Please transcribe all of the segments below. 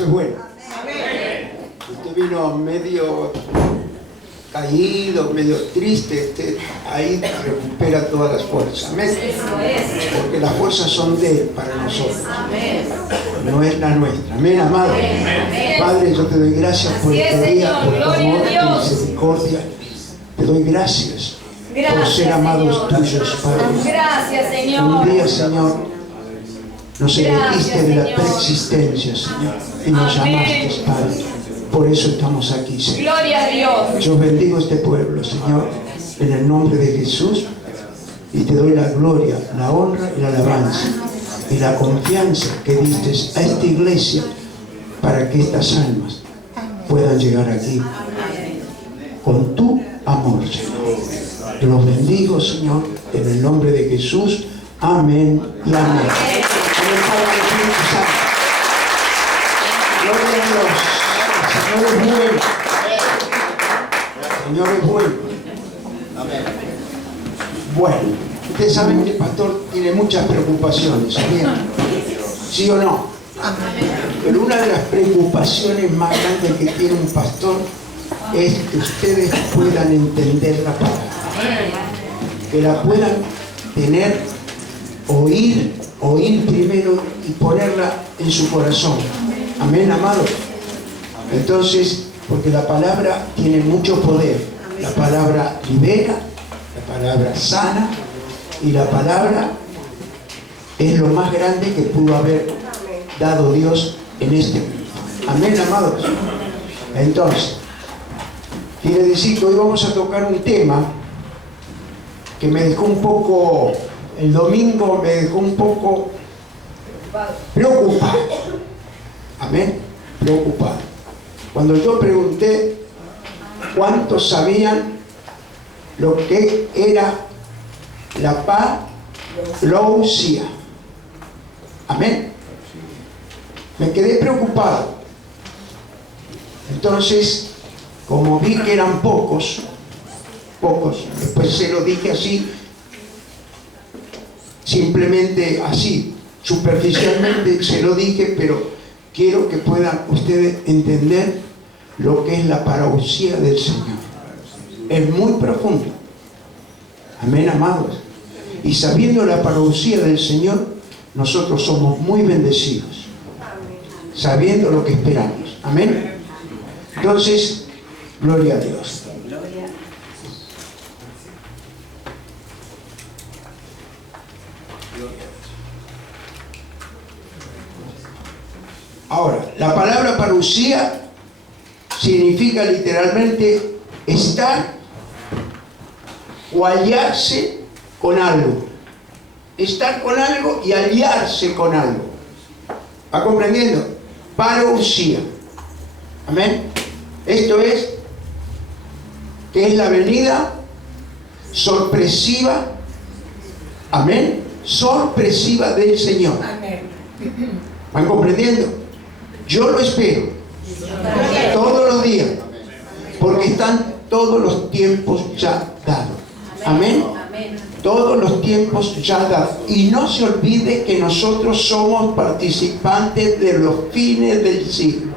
Eso es bueno. Usted vino medio caído, medio triste, ahí recupera todas las fuerzas. Amén. Porque las fuerzas son de Él para nosotros. No es la nuestra. Amén, amado. Padre, yo te doy gracias por este día, por tu amor, tu misericordia. Te doy gracias por ser amados tuyos, Padre. Gracias, Señor. Un día, Señor, nos elegiste de la preexistencia, Señor, y nos llamaste, Padre. Por eso estamos aquí, Señor. Gloria a Dios. Yo bendigo este pueblo, Señor, en el nombre de Jesús, y te doy la gloria, la honra y la alabanza y la confianza que diste a esta iglesia para que estas almas puedan llegar aquí con tu amor, Señor. Los bendigo, Señor, en el nombre de Jesús. Amén y amén. Gloria a Dios. El Señor es bueno. El Señor es bueno. Bueno, ustedes saben que el pastor tiene muchas preocupaciones, ¿sabían? ¿Sí o no? Pero una de las preocupaciones más grandes que tiene un pastor es que ustedes puedan entender la palabra, que la puedan tener, oír primero y ponerla en su corazón. Amén, amado. Entonces, porque la palabra tiene mucho poder. La palabra libera, la palabra sana, y la palabra es lo más grande que pudo haber dado Dios en este mundo. Amén, amados. Entonces, quiere decir que hoy vamos a tocar un tema que me dejó un poco, el domingo me dejó un poco preocupado. Amén, preocupado. Cuando yo pregunté cuántos sabían lo que era la parousia. Amén. Me quedé preocupado. Entonces, como vi que eran pocos, después se lo dije así, simplemente así, superficialmente se lo dije, pero quiero que puedan ustedes entender lo que es la parousia del Señor. Es muy profundo. Amén, amados. Y sabiendo la parousia del Señor, nosotros somos muy bendecidos. Sabiendo lo que esperamos. Amén. Entonces, gloria a Dios. Ahora, la palabra parousia significa literalmente estar o aliarse con algo. Estar con algo y aliarse con algo. ¿Va comprendiendo? Parousia. Amén. Esto es que es la venida sorpresiva. Amén. Sorpresiva del Señor. ¿Van comprendiendo? Yo lo espero todos los días, porque están todos los tiempos ya dados. Amén. Todos los tiempos ya dados. Y no se olvide que nosotros somos participantes de los fines del siglo.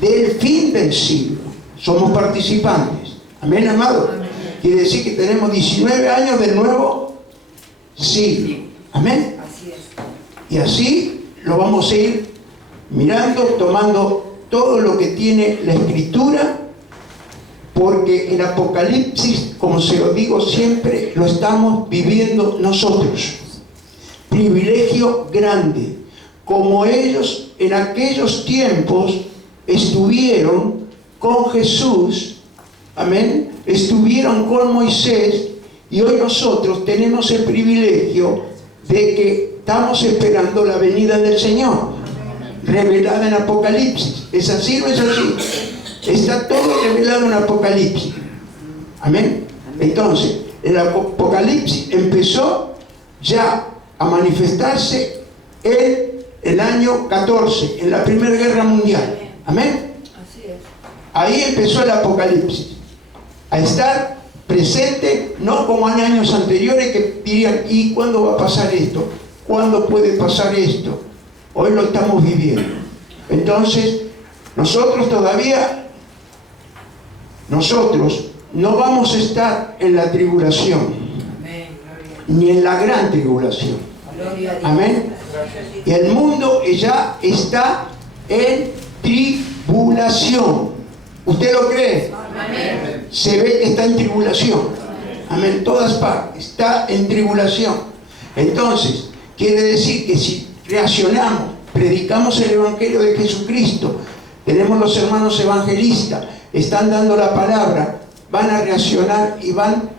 Del fin del siglo. Somos participantes. Amén, amado. Quiere decir que tenemos 19 años del nuevo siglo. Amén. Y así lo vamos a ir mirando, tomando todo lo que tiene la Escritura, porque el Apocalipsis, como se lo digo siempre, lo estamos viviendo nosotros. Privilegio grande. Como ellos en aquellos tiempos estuvieron con Jesús, amén, estuvieron con Moisés, y hoy nosotros tenemos el privilegio de que estamos esperando la venida del Señor, revelada en Apocalipsis. ¿Es así o no es así? Está todo revelado en Apocalipsis. Amén. Entonces, el Apocalipsis empezó ya a manifestarse en el año 14, en la Primera Guerra Mundial. Amén. Ahí empezó el Apocalipsis a estar presente, no como en años anteriores que dirían: ¿y cuándo va a pasar esto? ¿Cuándo puede pasar esto? Hoy lo estamos viviendo. Entonces, nosotros no vamos a estar en la tribulación, ni en la gran tribulación. Amén. Y el mundo ya está en tribulación. ¿Usted lo cree? Amén. Se ve que está en tribulación. Amén. Todas partes está en tribulación. Entonces, quiere decir que si reaccionamos, predicamos el Evangelio de Jesucristo, tenemos los hermanos evangelistas, están dando la palabra, van a reaccionar y van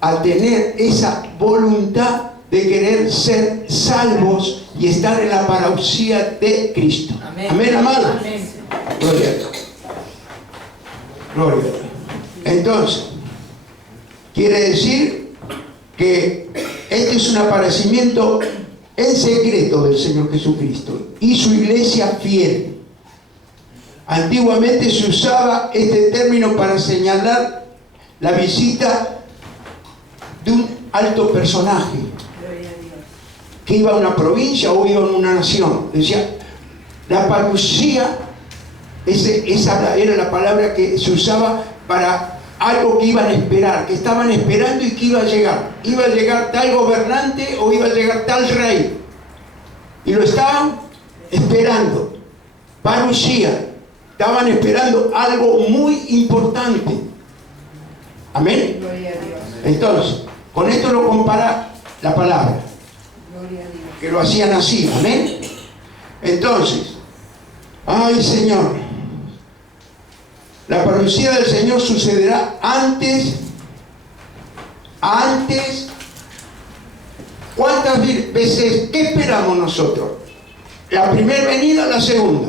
a tener esa voluntad de querer ser salvos y estar en la parousia de Cristo. Amén, amén, amado. Amén. Gloria a Dios. Gloria a Dios. Entonces, quiere decir que este es un aparecimiento en secreto del Señor Jesucristo y su iglesia fiel. Antiguamente se usaba este término para señalar la visita de un alto personaje que iba a una provincia o iba a una nación. Decía, la parousia, esa era la palabra que se usaba para algo que iban a esperar, que estaban esperando y que iba a llegar. Iba a llegar tal gobernante o iba a llegar tal rey. Y lo estaban esperando. Parousia. Estaban esperando algo muy importante. Amén. Gloria a Dios. Entonces, con esto lo compara la palabra. Gloria a Dios. Que lo hacían así. Amén. Entonces, ay Señor, la parousia del Señor sucederá antes. ¿Cuántas veces? ¿Qué esperamos nosotros? ¿La primera venida o la segunda?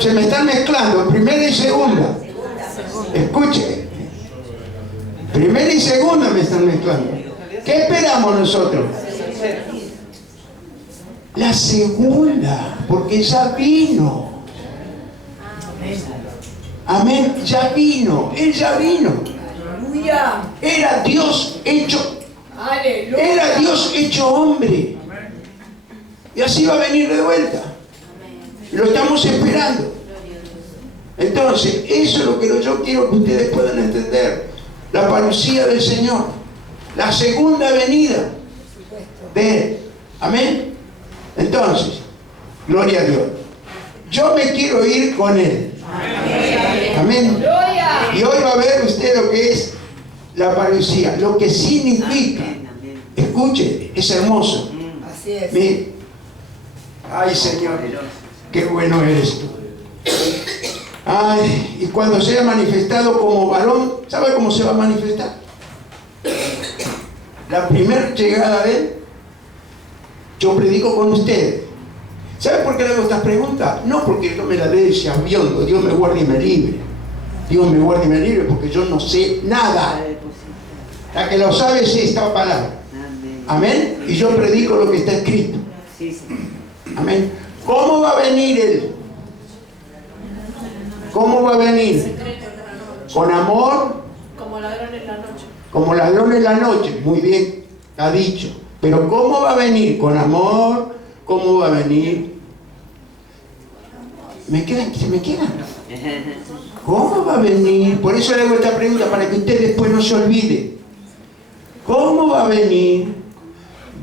Se me están mezclando primera y segunda. Escuche, primera y segunda me están mezclando. ¿Qué esperamos nosotros? La segunda, porque ya vino. Amén, ya vino, Él ya vino. Aleluya. Era Dios hecho, Aleluya. era Dios hecho hombre. Y así va a venir de vuelta. Lo estamos esperando. Entonces, eso es lo que yo quiero que ustedes puedan entender. La parousia del Señor. La segunda venida de Él. Amén. Entonces, gloria a Dios. Yo me quiero ir con Él. Amén. Y hoy va a ver usted lo que es la parousia. Lo que significa. Escuche, es hermoso. Así es. Mire. Ay, Señor, qué bueno eres tú. Ay, y cuando sea manifestado como varón, ¿sabe cómo se va a manifestar? La primera llegada de Él, yo predico con ustedes. ¿Sabe por qué le hago estas preguntas? No porque yo me la dé ese avión, Dios me guarde y me libre. Dios me guarde y me libre porque yo no sé nada. La que lo sabe es esta palabra. Amén. Y yo predico lo que está escrito. Amén. ¿Cómo va a venir Él? ¿Cómo va a venir? ¿Con amor? Como ladrón en la noche. Como ladrón en la noche. Muy bien, ha dicho. Pero ¿cómo va a venir? ¿Con amor? ¿Cómo va a venir? ¿Se me quedan? ¿Cómo va a venir? Por eso le hago esta pregunta, para que usted después no se olvide. ¿Cómo va a venir?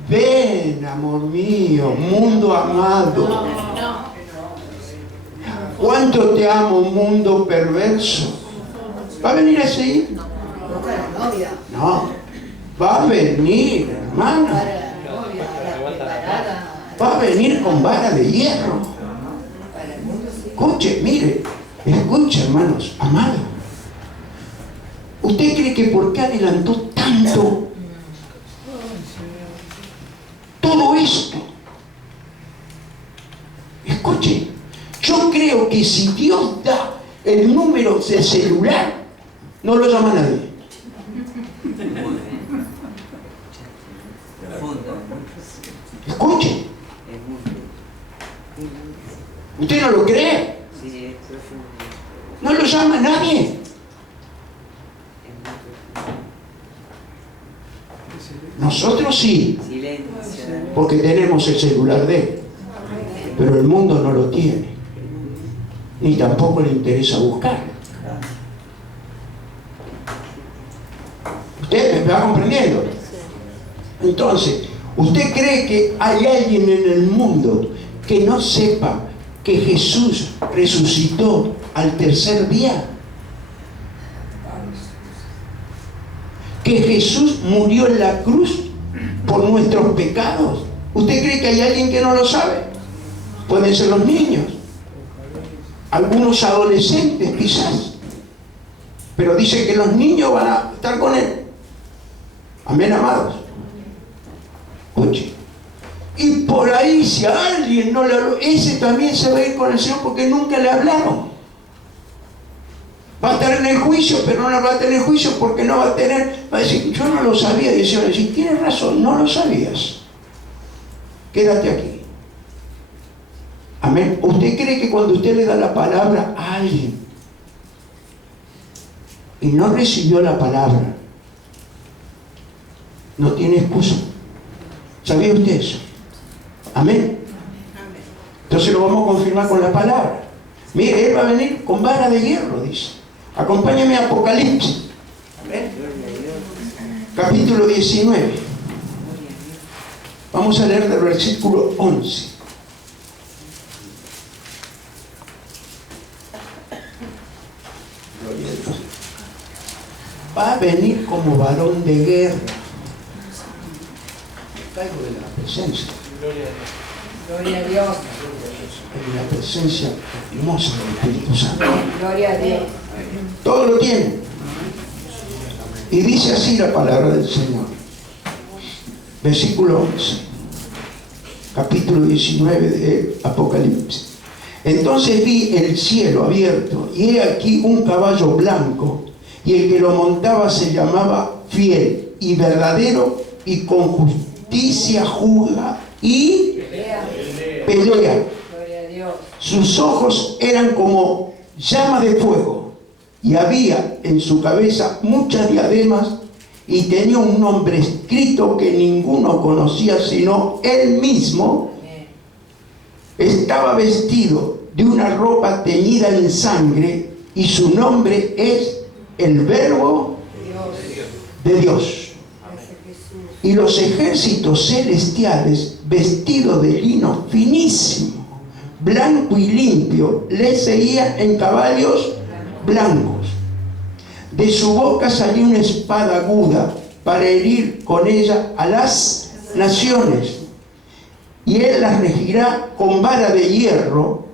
Ven, amor mío, mundo amado. ¿Cuánto te amo, mundo perverso? ¿Va a venir así? No. Va a venir, hermano. Va a venir con vara de hierro. Escuche, mire. Escuche, hermanos, amados. ¿Usted cree que por qué adelantó tanto todo esto? Escuche, yo creo que si Dios da el número de celular, no lo llama nadie. Escuche. ¿Usted no lo cree? No lo llama nadie. Nosotros sí. porque tenemos el celular de él. Pero el mundo no lo tiene, ni tampoco le interesa buscarlo. ¿Usted me va comprendiendo? Entonces, ¿usted cree que hay alguien en el mundo que no sepa que Jesús resucitó al tercer día? Que Jesús murió en la cruz por nuestros pecados. ¿Usted cree que hay alguien que no lo sabe? Pueden ser los niños, algunos adolescentes quizás, pero dice que los niños van a estar con él. Amén, amados. Escuche. Y por ahí, si a alguien no le habló, ese también se va a ir con el Señor porque nunca le hablaron. Va a estar en el juicio, pero no va a tener juicio porque no va a tener, va a decir, yo no lo sabía. Y el Señor va a decir, tienes razón, no lo sabías. Quédate aquí. Amén. ¿Usted cree que cuando usted le da la palabra a alguien y no recibió la palabra, no tiene excusa? ¿Sabía usted eso? Amén. Entonces lo vamos a confirmar con la palabra. Mire, Él va a venir con vara de hierro, dice. Acompáñame a Apocalipsis. Amén. Capítulo 19. Vamos a leer del versículo 11. Va a venir como varón de guerra. Caigo de la presencia. Gloria a Dios. En la presencia hermosa del Espíritu Santo. Gloria a Dios. Todo lo tiene. Y dice así la palabra del Señor. Versículo 11. Capítulo 19 de Apocalipsis. Entonces vi el cielo abierto, y he aquí un caballo blanco, y el que lo montaba se llamaba Fiel y Verdadero, y con justicia juzga y pelea. Sus ojos eran como llama de fuego, y había en su cabeza muchas diademas, y tenía un nombre escrito que ninguno conocía sino él mismo. Estaba vestido de una ropa teñida en sangre, y su nombre es el Verbo de Dios. Y los ejércitos celestiales, vestidos de lino finísimo, blanco y limpio, le seguían en caballos blancos. De su boca salió una espada aguda para herir con ella a las naciones. Y él las regirá con vara de hierro,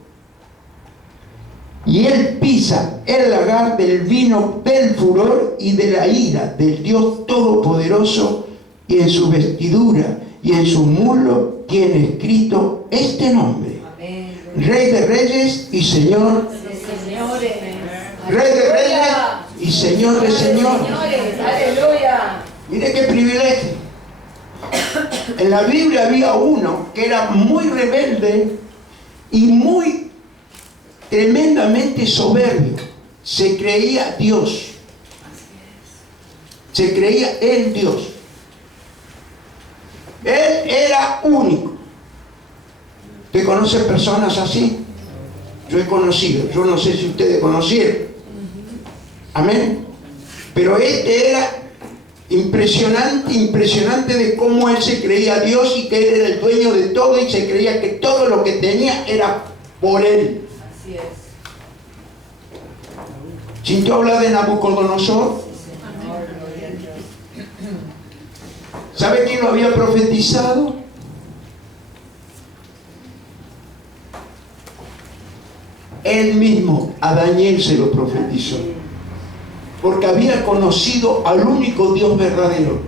y él pisa el lagar del vino del furor y de la ira del Dios Todopoderoso, y en su vestidura y en su muslo tiene escrito este nombre: Amén. Rey de Reyes y Señor de Señores. Rey de Reyes y Señor de Señores. Aleluya. Mire qué privilegio. En la Biblia había uno que era muy rebelde y muy tremendamente soberbio. Se creía Dios. Se creía el Dios. Él era único. ¿Usted conoce personas así? Yo he conocido. Yo no sé si ustedes conocieron. Amén. Pero este era impresionante de cómo él se creía Dios y que él era el dueño de todo y se creía que todo lo que tenía era por él. Así es. ¿Sintió hablar de Nabucodonosor? ¿Sabe quién lo había profetizado? Él mismo, a Daniel se lo profetizó. Porque había conocido al único Dios verdadero,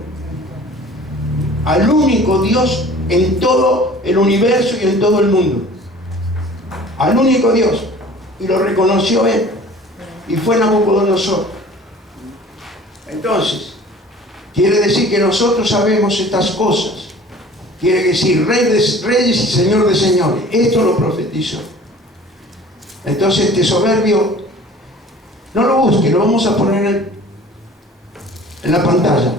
al único Dios en todo el universo y en todo el mundo, al único Dios, y lo reconoció él, y fue Nabucodonosor. Entonces, quiere decir que nosotros sabemos estas cosas. Quiere decir Rey de Reyes y Señor de Señores. Esto lo profetizó. Entonces este soberbio, no lo busque, lo vamos a poner en la pantalla.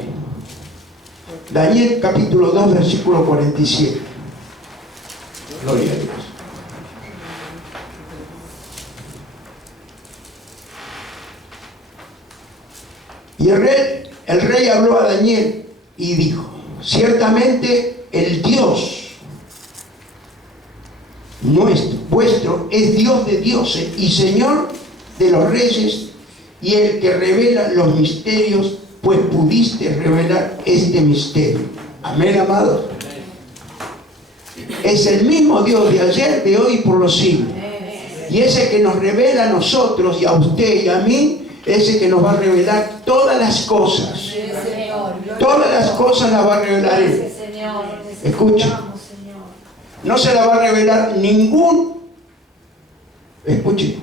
Daniel capítulo 2, versículo 47. Gloria a Dios. Y el rey habló a Daniel y dijo: ciertamente el Dios vuestro es Dios de dioses y Señor de los reyes, y el que revela los misterios, pues pudiste revelar este misterio. Amén, amados. Es el mismo Dios de ayer, de hoy y por los siglos. Y ese que nos revela a nosotros y a usted y a mí, ese que nos va a revelar todas las cosas. Todas las cosas las va a revelar Él. Escuche. No se la va a revelar ningún, escuche,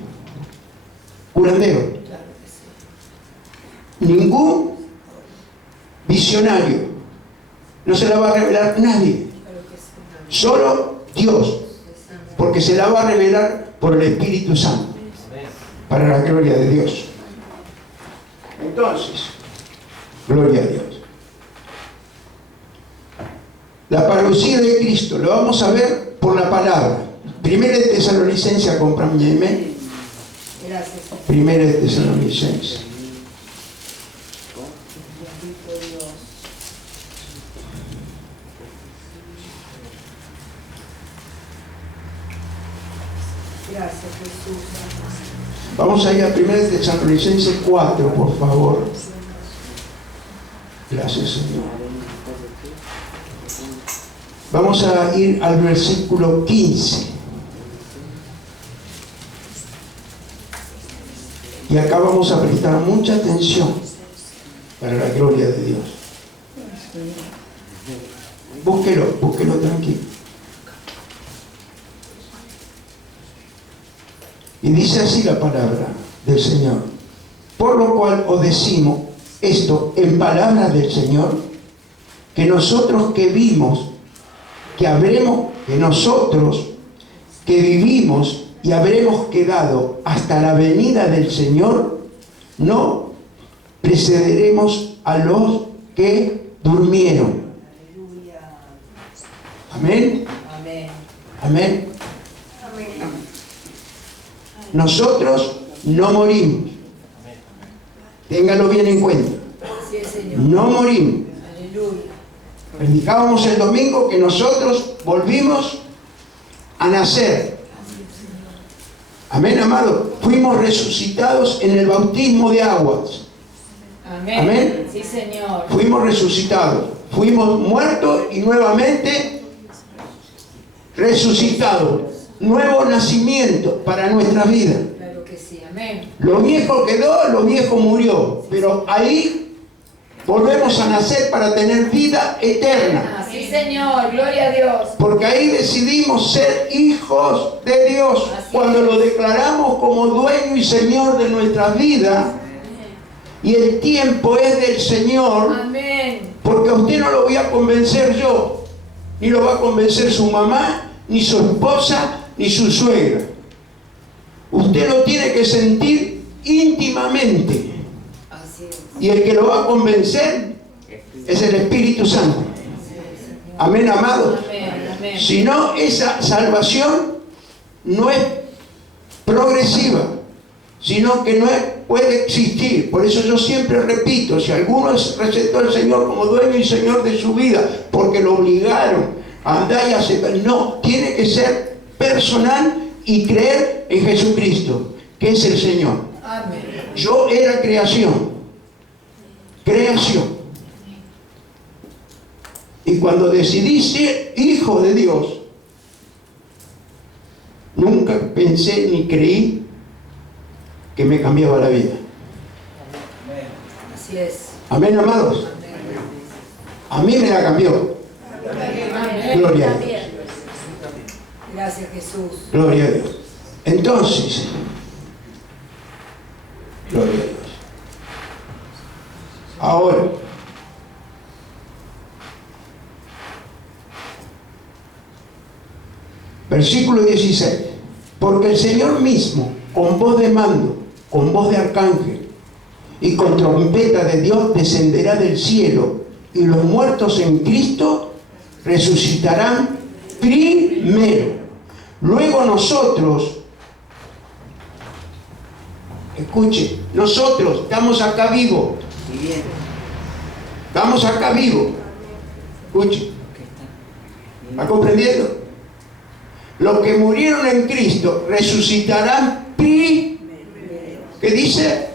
curandero, ningún visionario. No se la va a revelar nadie. Solo Dios. Porque se la va a revelar por el Espíritu Santo. Para la gloria de Dios. Entonces, gloria a Dios. La parucía de Cristo lo vamos a ver por la palabra. Primera de Tesalonicenses, acompáñenme. Gracias. Primera de Tesalonicenses. Gracias, Jesús. Vamos a ir a Primera de Tesalonicenses 4, por favor. Gracias, Señor. Vamos a ir al versículo 15. Y acá vamos a prestar mucha atención para la gloria de Dios. Búsquelo tranquilo. Y dice así la palabra del Señor: por lo cual os decimos esto en palabras del Señor, que nosotros que nosotros que vivimos y habremos quedado hasta la venida del Señor, no precederemos a los que durmieron. Amén. Amén. Amén. Nosotros no morimos. Téngalo bien en cuenta. Sí, Señor. No morimos. Aleluya. Predicábamos el domingo que nosotros volvimos a nacer. Amén, amado. Fuimos resucitados en el bautismo de aguas. Amén. Amén. Sí, Señor. Fuimos resucitados. Fuimos muertos y nuevamente resucitados. Nuevo nacimiento para nuestra vida. Claro que sí. Amén. Lo viejo quedó, lo viejo murió. Pero ahí volvemos a nacer para tener vida eterna. Sí, Señor. Gloria a Dios. Porque ahí decidimos ser hijos de Dios. Cuando lo declaramos como dueño y Señor de nuestra vida. Y el tiempo es del Señor. Amén. Porque a usted no lo voy a convencer yo. Ni lo va a convencer su mamá, ni su esposa, ni su suegra. Usted lo tiene que sentir íntimamente. Así es. Y el que lo va a convencer es el Espíritu Santo. Amén, amados. Amén. Amén. Si no, esa salvación no es progresiva, sino que no puede existir. Por eso yo siempre repito, si alguno recetó al Señor como dueño y Señor de su vida, porque lo obligaron a andar y aceptar, no, tiene que ser personal y creer en Jesucristo, que es el Señor. Amén. Yo era creación. Y cuando decidí ser hijo de Dios, nunca pensé ni creí que me cambiaba la vida. Así es. Amén, amados. A mí me la cambió. Amén. Gloria a Dios. Gracias, Jesús. Gloria a Dios. Entonces, gloria a Dios. Ahora, versículo 16. Porque el Señor mismo, con voz de mando, con voz de arcángel y con trompeta de Dios, descenderá del cielo, y los muertos en Cristo resucitarán primero. Luego nosotros, escuche, nosotros estamos acá vivos. Estamos acá vivos. Escuche. ¿Está comprendiendo? Los que murieron en Cristo resucitarán primero. ¿Qué dice?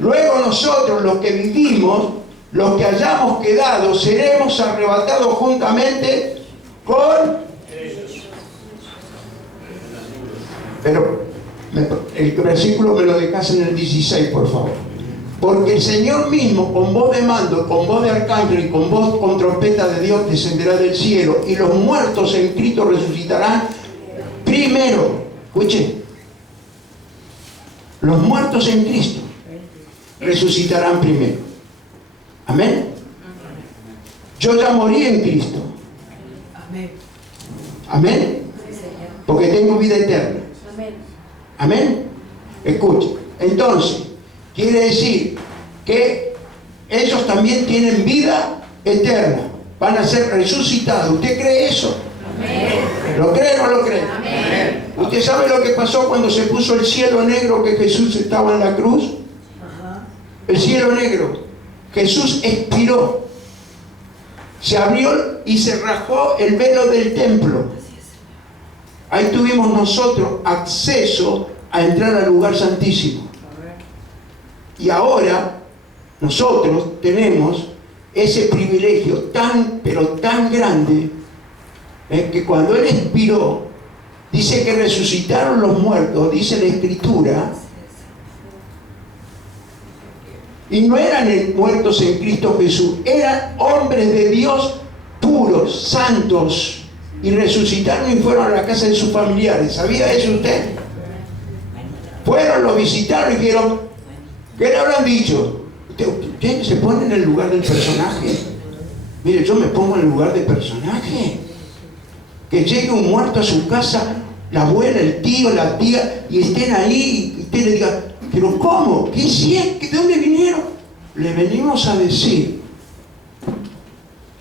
Luego nosotros, los que vivimos, los que hayamos quedado, seremos arrebatados juntamente con... Pero el versículo me lo dejas en el 16, por favor. Porque el Señor mismo, con voz de mando, con voz de arcángel y con voz con trompeta de Dios, descenderá del cielo, y los muertos en Cristo resucitarán primero. Escuchen. Los muertos en Cristo resucitarán primero. Amén. Yo ya morí en Cristo. Amén. Amén. Porque tengo vida eterna. Amén. Escuchen. Entonces, quiere decir que ellos también tienen vida eterna. Van a ser resucitados. ¿Usted cree eso? Amén. ¿Lo cree o no lo cree? Amén. ¿Usted sabe lo que pasó cuando se puso el cielo negro que Jesús estaba en la cruz? El cielo negro. Jesús expiró. Se abrió y se rajó el velo del templo. Ahí tuvimos nosotros acceso a entrar al lugar santísimo. Y ahora nosotros tenemos ese privilegio tan, pero tan grande, que cuando Él expiró, dice que resucitaron los muertos, dice la Escritura, y no eran muertos en Cristo Jesús, eran hombres de Dios puros, santos, y resucitaron y fueron a la casa de sus familiares. ¿Sabía eso usted? Fueron, lo visitaron y dijeron, ¿qué le habrán dicho? ¿Usted se pone en el lugar del personaje? Mire, yo me pongo en el lugar del personaje. Que llegue un muerto a su casa, la abuela, el tío, la tía, y estén ahí, y usted le diga, ¿pero cómo? ¿Qué hicieron? ¿De dónde vinieron? Le venimos a decir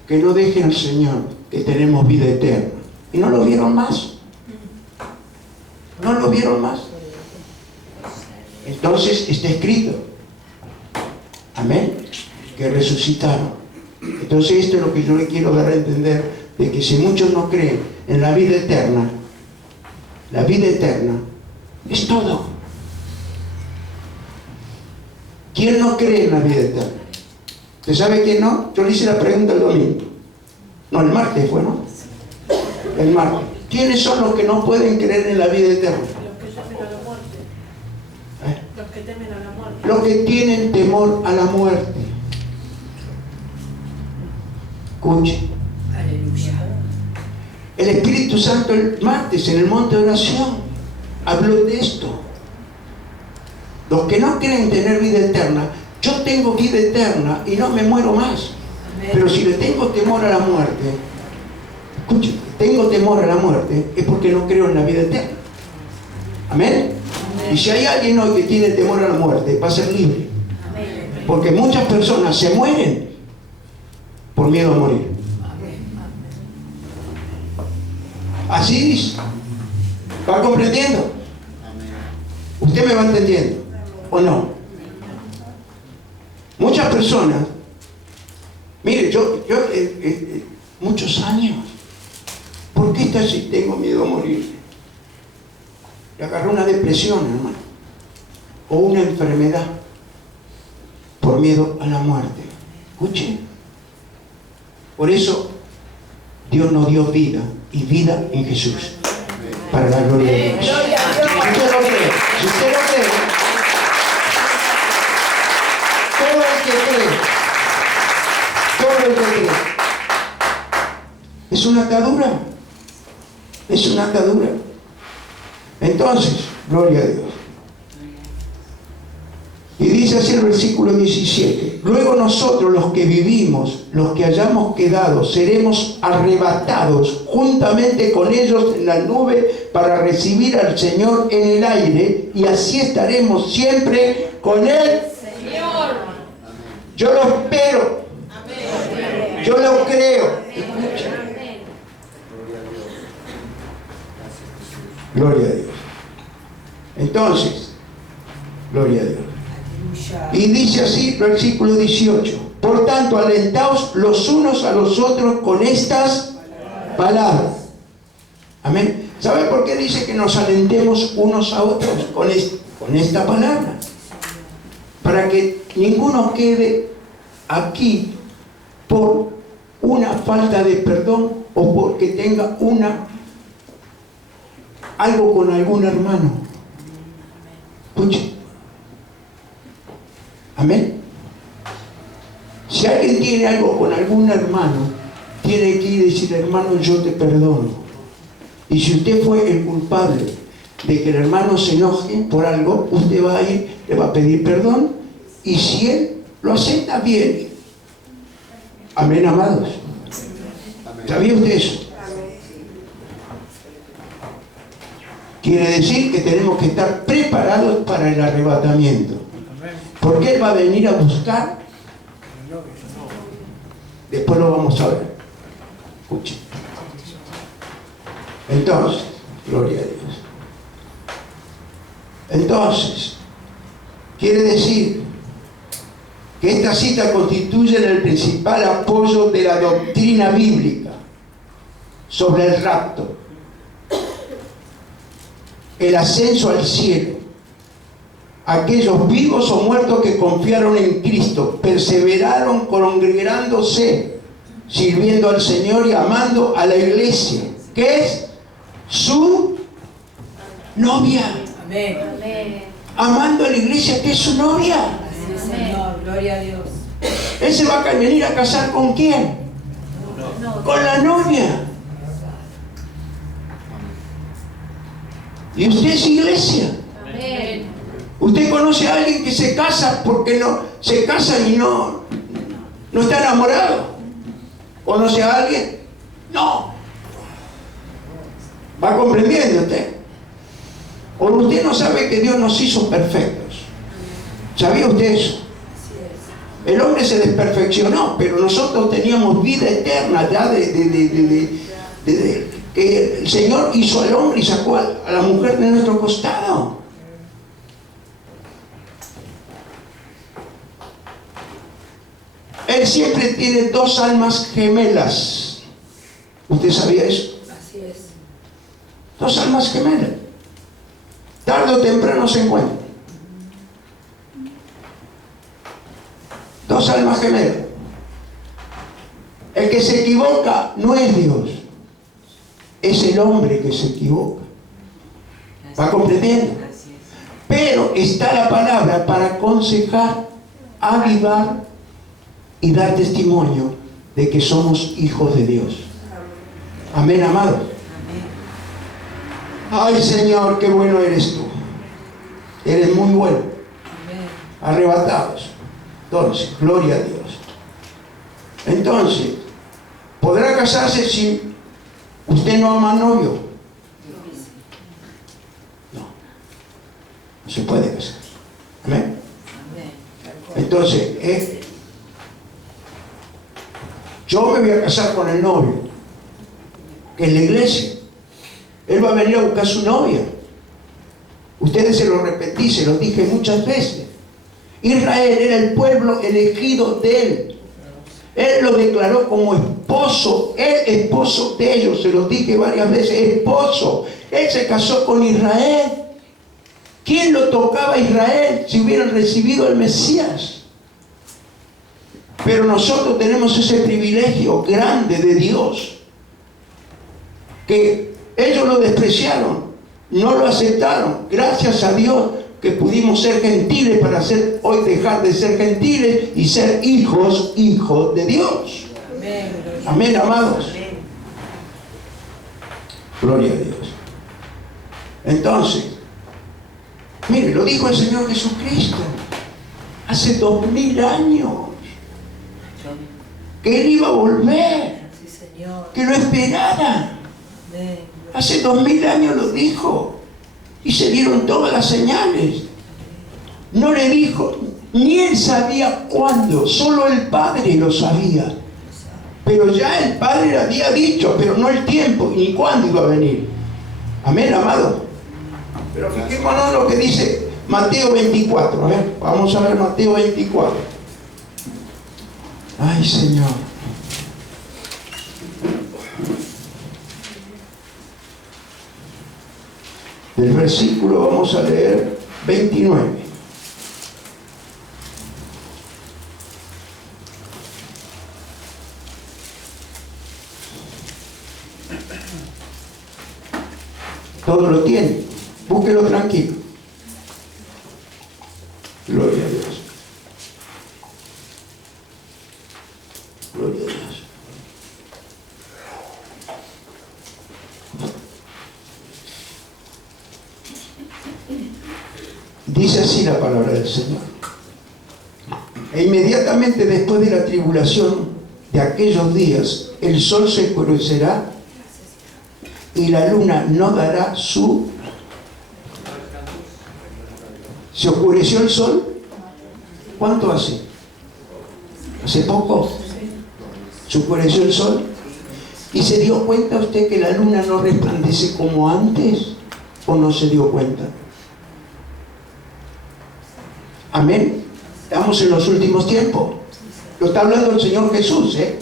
que no dejen al Señor, que tenemos vida eterna. ¿Y no lo vieron más? ¿No lo vieron más? Entonces está escrito. Amén. Que resucitaron. Entonces esto es lo que yo le quiero dar a entender, de que si muchos no creen en la vida eterna es todo. ¿Quién no cree en la vida eterna? ¿Usted sabe quién no? Yo le hice la pregunta el domingo. No, el martes fue, ¿no? El martes. ¿Quiénes son los que no pueden creer en la vida eterna? Los que temen a la muerte. Los que tienen temor a la muerte. Escuche. Aleluya. El Espíritu Santo el martes en el monte de oración habló de esto. Los que no quieren tener vida eterna, yo tengo vida eterna y no me muero más. Amén. Pero si le tengo temor a la muerte, escuche, tengo temor a la muerte, es porque no creo en la vida eterna. Amén. Amén. Y si hay alguien hoy que tiene temor a la muerte, va a ser libre. Amén. Porque muchas personas se mueren por miedo a morir. Así dice. ¿Va comprendiendo? ¿Usted me va entendiendo? ¿O no? Muchas personas, mire, yo muchos años, ¿por qué está así? Tengo miedo a morir. Le agarró una depresión, hermano, o una enfermedad por miedo a la muerte. Escuche. Por eso Dios nos dio vida, y vida en Jesús, para la gloria de Dios. Si usted lo cree, si usted lo cree, todo el que cree, es una atadura, es una atadura. Entonces, gloria a Dios. Y dice así el versículo 17: luego nosotros, los que vivimos, los que hayamos quedado, seremos arrebatados juntamente con ellos en la nube para recibir al Señor en el aire, y así estaremos siempre con Él. Señor. Yo lo espero. Amén. Yo lo creo. Gloria a Dios. Entonces, gloria a Dios. Aleluya. Y dice así, versículo 18. Por tanto, alentaos los unos a los otros con estas palabras. Amén. ¿Sabe por qué dice que nos alentemos unos a otros con esta palabra? Para que ninguno quede aquí por una falta de perdón o porque tenga algo con algún hermano. Escuche. Amén. Si alguien tiene algo con algún hermano, tiene que ir y decir: hermano, yo te perdono. Y si usted fue el culpable de que el hermano se enoje por algo, usted va a ir, le va a pedir perdón, y si él lo acepta, bien. Amén, amados. ¿Sabía usted eso? Quiere decir que tenemos que estar preparados para el arrebatamiento. Porque Él va a venir a buscar. Después lo vamos a ver. Escuchen. Entonces, gloria a Dios. Entonces, quiere decir que esta cita constituye el principal apoyo de la doctrina bíblica sobre el rapto, el ascenso al cielo. Aquellos vivos o muertos que confiaron en Cristo, perseveraron congregándose, sirviendo al Señor y amando a la iglesia, que es su novia. Amén. Amando a la iglesia, que es su novia. Así, Señor. Gloria a Dios. Él se va a venir a casar ¿con quién? Con la novia. Y usted es iglesia. Amén. ¿Usted conoce a alguien que se casa porque no se casa y no está enamorado? ¿Conoce a alguien? No. ¿Va comprendiendo usted? O usted no sabe que Dios nos hizo perfectos. ¿Sabía usted eso? El hombre se desperfeccionó, pero nosotros teníamos vida eterna ya que el Señor hizo al hombre y sacó a la mujer de nuestro costado. Él siempre tiene dos almas gemelas. ¿Usted sabía eso? Así es. Dos almas gemelas. Tarde o temprano se encuentran. Dos almas gemelas. El que se equivoca no es Dios, es el hombre que se equivoca. ¿Va comprendiendo? Pero está la palabra para aconsejar, avivar y dar testimonio de que somos hijos de Dios. Amén, amados. Ay, Señor, qué bueno eres tú. Eres muy bueno. Arrebatados. Entonces, gloria a Dios. Entonces, ¿podrá casarse si usted no ama al novio? No se puede casar. Amén. Entonces, yo me voy a casar con el novio, que es la iglesia. Él va a venir a buscar a su novia. Ustedes se lo repetí, se lo dije muchas veces. Israel era el pueblo elegido de Él. Él lo declaró como esposo, el esposo de ellos. Se lo dije varias veces, esposo. Él se casó con Israel. ¿Quién lo tocaba a Israel si hubieran recibido el Mesías? Pero nosotros tenemos ese privilegio grande de Dios, que ellos lo despreciaron, no lo aceptaron. Gracias a Dios que pudimos ser gentiles para hoy dejar de ser gentiles y ser hijos de Dios. Amén. Amén, amados. Amén. Gloria a Dios. Entonces, mire, lo dijo el Señor Jesucristo hace 2000 años, que Él iba a volver, Sí, Señor. que lo esperara. Amén. Hace 2000 años lo dijo. Y se dieron todas las señales. No le dijo, ni Él sabía cuándo, solo el Padre lo sabía. Pero ya el Padre le había dicho, pero no el tiempo, ni cuándo iba a venir. Amén, amado. Pero fijémonos lo que dice Mateo 24. A ver, vamos a ver Mateo 24. Ay, Señor. Del versículo vamos a leer 29. Todo lo tiene. Búsquelo tranquilo. Gloria a Dios. Gloria a Dios. Dice así la palabra del Señor. E inmediatamente después de la tribulación de aquellos días, el sol se oscurecerá y la luna no dará su... ¿Se oscureció el sol? ¿Cuánto hace? ¿Hace poco? ¿Se oscureció el sol? ¿Y se dio cuenta usted que la luna no resplandece como antes? ¿O no se dio cuenta? Amén. Estamos en los últimos tiempos. Lo está hablando el Señor Jesús, ¿eh?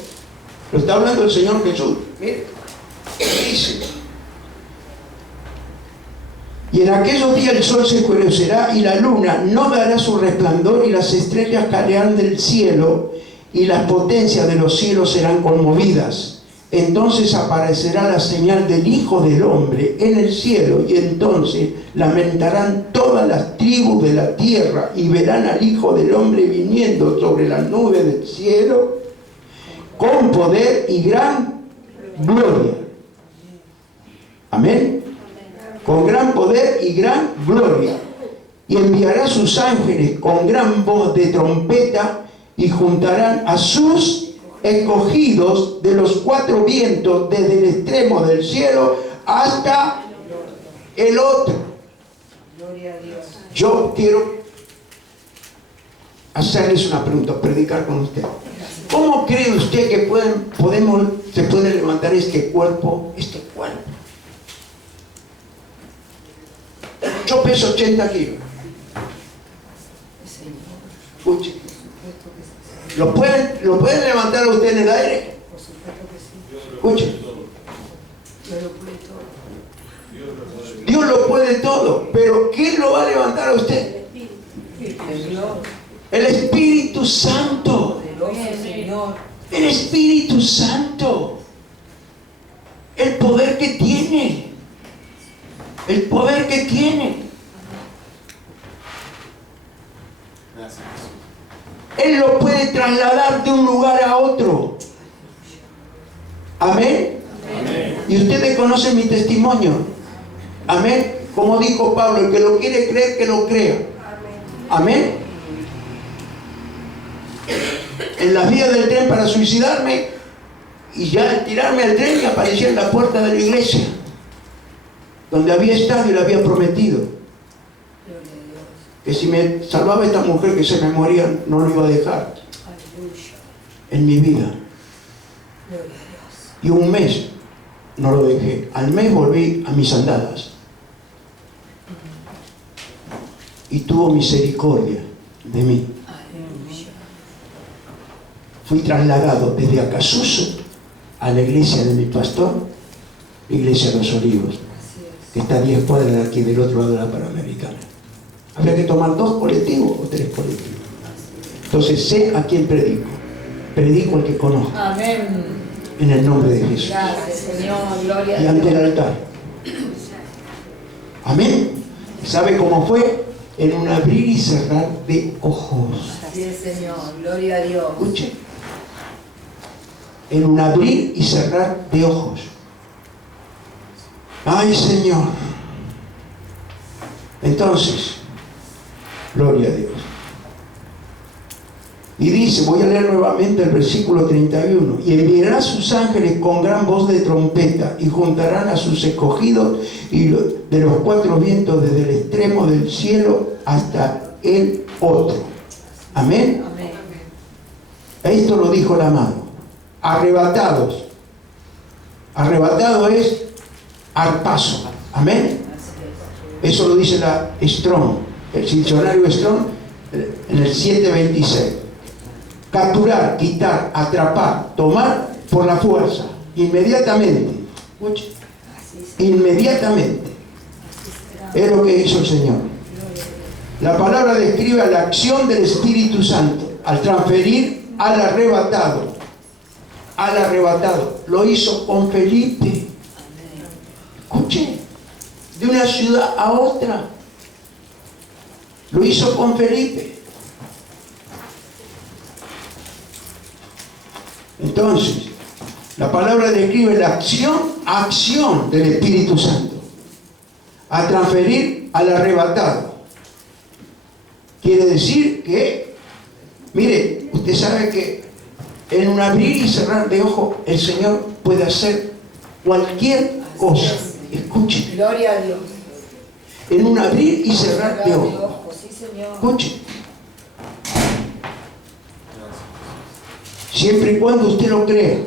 Lo está hablando el Señor Jesús. Mire, dice: y en aquellos días el sol se oscurecerá y la luna no dará su resplandor y las estrellas caerán del cielo y las potencias de los cielos serán conmovidas. Entonces aparecerá la señal del Hijo del Hombre en el cielo y entonces lamentarán todas las tribus de la tierra y verán al Hijo del Hombre viniendo sobre las nubes del cielo con poder y gran gloria. Amén. Con gran poder y gran gloria. Y enviará sus ángeles con gran voz de trompeta y juntarán a sus escogidos de los cuatro vientos desde el extremo del cielo hasta el otro. Gloria a Dios. Yo quiero hacerles una pregunta, predicar con usted. ¿Cómo cree usted que se puede levantar este cuerpo? Yo peso 80 kilos. Escuche. ¿Lo pueden levantar a usted en el aire? Escuche. Dios lo puede todo, pero ¿quién lo va a levantar a usted? El Espíritu Santo. El Espíritu Santo. El poder que tiene. El poder que tiene. Él lo puede trasladar de un lugar a otro. Amén. Amén. Y ustedes conocen mi testimonio. Amén. Como dijo Pablo, el que lo quiere creer, que lo crea. Amén. En las vías del tren para suicidarme, y ya al tirarme al tren me apareció en la puerta de la iglesia donde había estado y le había prometido que si me salvaba esta mujer que se me moría, no lo iba a dejar en mi vida. Y un mes no lo dejé. Al mes volví a mis andadas y tuvo misericordia de mí. Fui trasladado desde Acasuso a la iglesia de mi pastor, la iglesia de los Olivos, que está a 10 cuadras de aquí, del otro lado de la Panamericana. Habría que tomar 2 colectivos o 3 colectivos. Entonces sé a quién predico. Predico al que conozco. Amén. En el nombre de Jesús. Gracias, Señor. Gloria a Dios. Y ante el altar. Amén. ¿Sabe cómo fue? En un abrir y cerrar de ojos. Así es, Señor. Gloria a Dios. Escuche. En un abrir y cerrar de ojos. Ay, Señor. Entonces, gloria a Dios. Y dice, voy a leer nuevamente el versículo 31. Y enviará a sus ángeles con gran voz de trompeta y juntarán a sus escogidos y de los 4 vientos desde el extremo del cielo hasta el otro. Amén. Amén. Esto lo dijo el amado. Arrebatados. Arrebatado es arpazo. Amén. Eso lo dice la Strong, el diccionario Strong, en el 726. Capturar, quitar, atrapar, tomar por la fuerza, inmediatamente. Escuche, inmediatamente. Es lo que hizo el Señor. La palabra describe la acción del Espíritu Santo al transferir al arrebatado. Al arrebatado. Lo hizo con Felipe. Escuche, de una ciudad a otra. Lo hizo con Felipe. Entonces, la palabra describe la acción del Espíritu Santo a transferir al arrebatado. Quiere decir que, mire, usted sabe que en un abrir y cerrar de ojos el Señor puede hacer cualquier cosa. Escuche. Gloria a Dios. En un abrir y cerrar de ojos. Sí, Señor. Escuche. Siempre y cuando usted lo crea.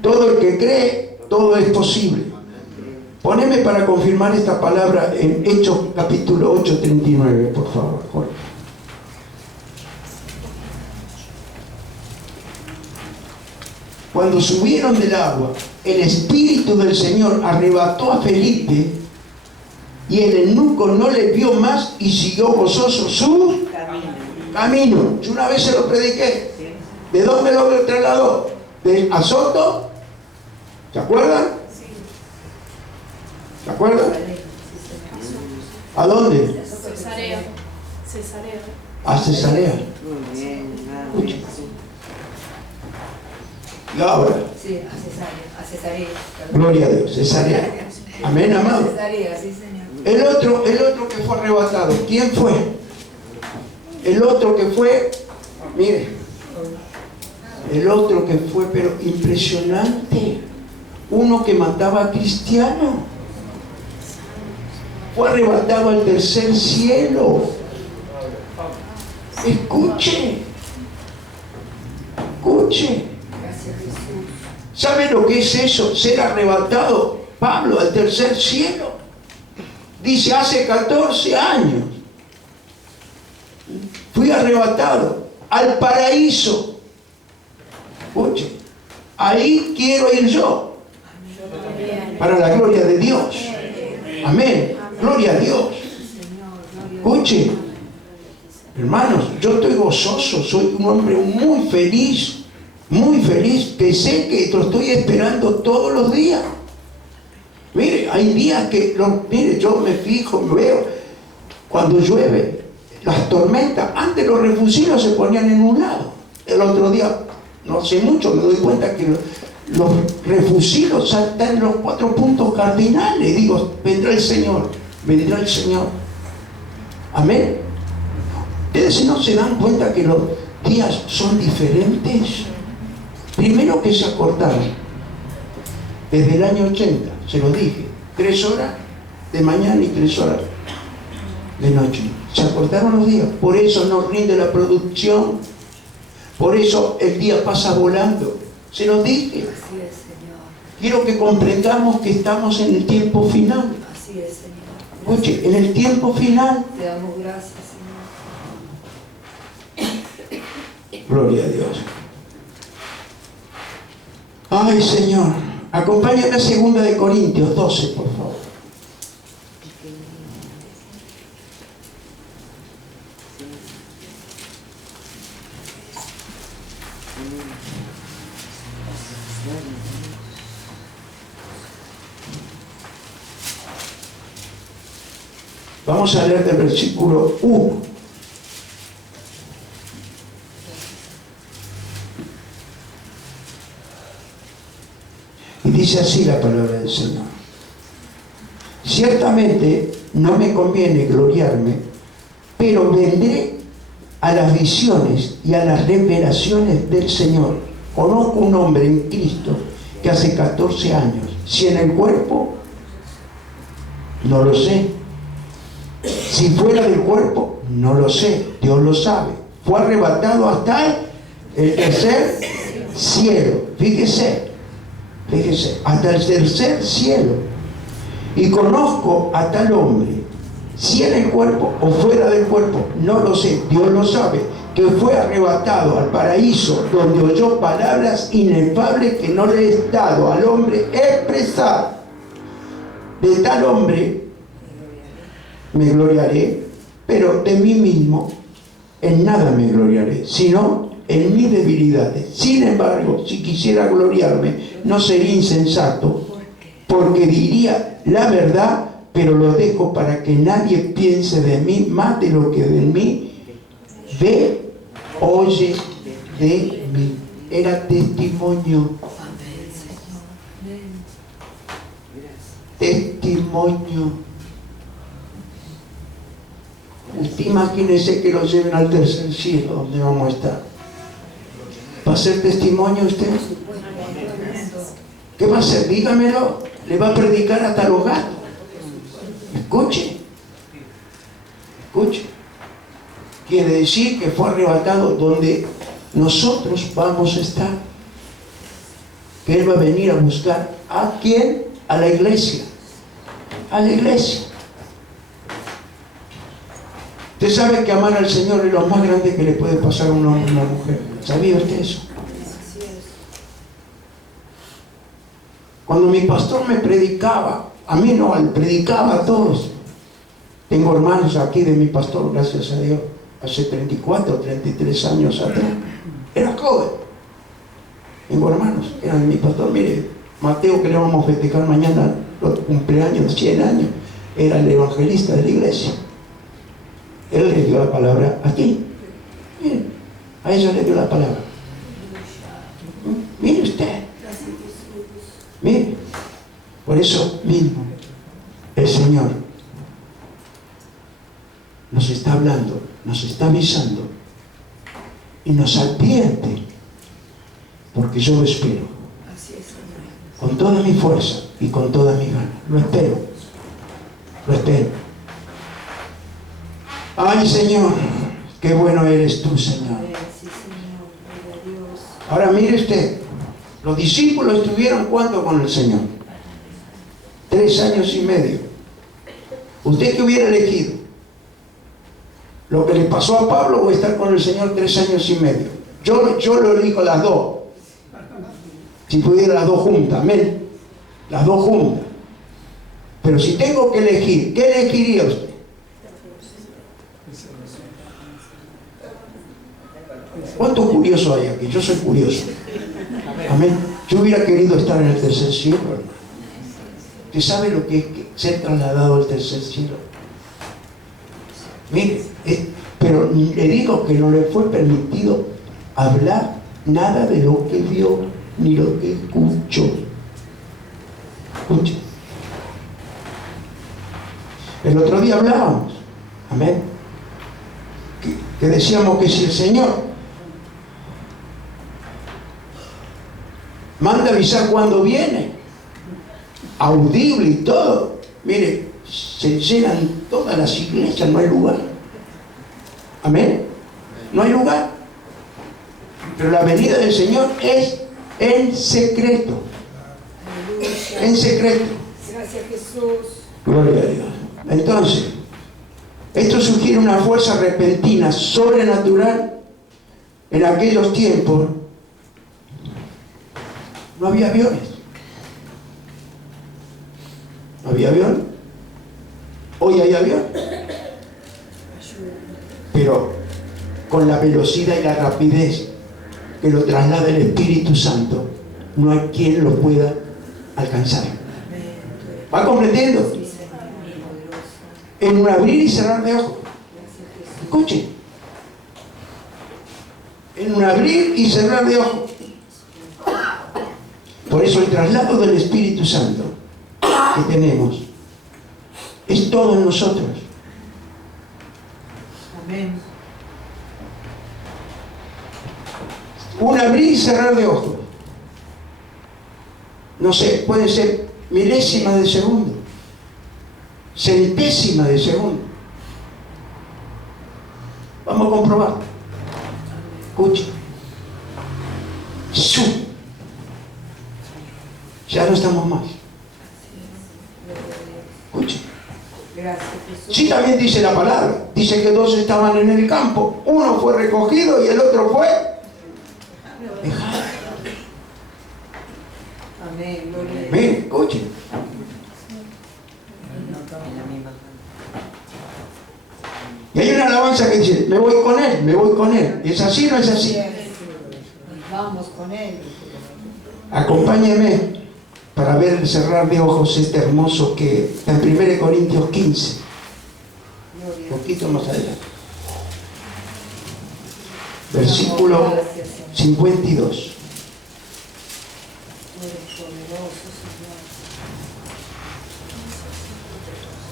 Todo el que cree, todo es posible. Poneme para confirmar esta palabra en Hechos capítulo 8, 39, por favor, Jorge. Cuando subieron del agua, el Espíritu del Señor arrebató a Felipe y el eunuco no le vio más y siguió gozoso su camino. Yo una vez se lo prediqué. ¿De dónde lo trasladó? ¿De Azoto? ¿Se acuerdan? ¿Se acuerdan? ¿A dónde? Cesarea. Cesarea. A Cesarea. Escucha. Y ahora, Sí, a Cesarea. gloria a Dios, Cesarea. Amén, amado. Cesarea, sí, Señor. El otro que fue arrebatado, ¿quién fue? El otro que fue, mire, el otro que fue, pero impresionante, uno que mataba a cristianos, fue arrebatado al tercer cielo. Escuche, escuche. Gracias, Jesús. ¿Sabe lo que es eso? Ser arrebatado, Pablo, al tercer cielo. Dice, hace 14 años fui arrebatado al paraíso. Escuche, ahí quiero ir yo, para la gloria de Dios. Amén, gloria a Dios. Escuche, hermanos, yo estoy gozoso, soy un hombre muy feliz, que sé que lo estoy esperando todos los días. Mire, hay días que, mire, yo me fijo, me veo, cuando llueve, las tormentas, antes los refugios se ponían en un lado. El otro día, no sé mucho, me doy cuenta que los refugios están en los 4 puntos cardinales. Digo, vendrá el Señor, vendrá el Señor. Amén. Ustedes no se dan cuenta que los días son diferentes. Primero que se acortaron. Desde el año 80, se lo dije, 3 horas de mañana y 3 horas de noche. Se acortaron los días. Por eso no rinde la producción. Por eso el día pasa volando. Se lo dije. Así es, Señor. Quiero que comprendamos que estamos en el tiempo final. Así es, Señor. Escuche, en el tiempo final. Te damos gracias, Señor. Gloria a Dios. Ay, Señor. Acompáñame a 2 Corintios 12, por favor. Vamos a leer del versículo 1. Y dice así la palabra del Señor. Ciertamente no me conviene gloriarme, pero vendré a las visiones y a las revelaciones del Señor. Conozco un hombre en Cristo que hace 14 años, si en el cuerpo, no lo sé. Si fuera del cuerpo, no lo sé, Dios lo sabe. Fue arrebatado hasta el tercer cielo. Fíjese, hasta el tercer cielo. y conozco a tal hombre, si en el cuerpo o fuera del cuerpo, no lo sé, Dios lo sabe, que fue arrebatado al paraíso, donde oyó palabras inefables que no le es dado al hombre expresar. De tal hombre me gloriaré, pero de mí mismo en nada me gloriaré, sino en mis debilidades. Sin embargo, si quisiera gloriarme, no sería insensato, porque diría la verdad, pero lo dejo para que nadie piense de mí más de lo que de mí ve, oye de mí. Era testimonio. Testimonio. Usted imagínese que lo lleven al tercer cielo, donde vamos a estar. ¿Va a ser testimonio usted? ¿Qué va a hacer? Dígamelo. Le va a predicar hasta los gatos. Escuche. Escuche. Quiere decir que fue arrebatado donde nosotros vamos a estar. Que Él va a venir a buscar. ¿A quién? A la iglesia. A la iglesia. Usted sabe que amar al Señor es lo más grande que le puede pasar a un hombre y una mujer. ¿Sabía usted eso? Cuando mi pastor me predicaba, a mí no, él predicaba a todos. Tengo hermanos aquí de mi pastor, gracias a Dios, hace 34, 33 años atrás. Era joven. Tengo hermanos, eran de mi pastor. Mire, Mateo, que le vamos a festejar mañana los cumpleaños, 100 años, era el evangelista de la iglesia. Él le dio la palabra aquí. Mire, a ella le dio la palabra. Mire usted. Mire, por eso mismo el Señor nos está hablando, nos está avisando y nos advierte, porque yo lo espero con toda mi fuerza y con toda mi gana. Lo espero, lo espero. Ay, Señor, qué bueno eres tú, Señor. Ahora mire usted, los discípulos estuvieron ¿cuánto con el Señor? 3 años y medio. ¿Usted qué hubiera elegido? ¿Lo que le pasó a Pablo o estar con el Señor 3 años y medio? Yo lo elijo las dos. Si pudiera las dos juntas, amén. Las dos juntas. Pero si tengo que elegir, ¿qué elegiría usted? ¿Cuántos curiosos hay aquí? Yo soy curioso. Amén. Yo hubiera querido estar en el tercer cielo. ¿Usted sabe lo que es ser trasladado al tercer cielo? Mire, pero le digo que no le fue permitido hablar nada de lo que vio ni lo que escuchó. Escuche. El otro día hablábamos, amén, que decíamos que si el Señor manda avisar cuando viene, audible y todo, mire, se llenan todas las iglesias, no hay lugar. Amén. No hay lugar. Pero la venida del Señor es en secreto. En secreto. Gracias, Jesús. Gloria a Dios. Entonces, esto sugiere una fuerza repentina, sobrenatural. En aquellos tiempos no había aviones. ¿No había avión? Hoy hay avión. Pero con la velocidad y la rapidez que lo traslada el Espíritu Santo, no hay quien lo pueda alcanzar. ¿Va comprendiendo? En un abrir y cerrar de ojos. Escuche. En un abrir y cerrar de ojos. Por eso el traslado del Espíritu Santo que tenemos es todo en nosotros. Amén. Un abrir y cerrar de ojos. No sé, puede ser milésimas de segundo, centésimas de segundo. Vamos a comprobar. Escuche. Ya no estamos más. Sí, también dice la palabra. Dice que dos estaban en el campo. Uno fue recogido y el otro fue dejado. Amén. Gloria a Dios. Miren, escuchen. Y hay una alabanza que dice, me voy con él, me voy con él. ¿Es así o no es así? Vamos con él. Acompáñeme para ver el cerrar de ojos este hermoso que está en 1 Corintios 15. Un poquito más adelante. Versículo 52.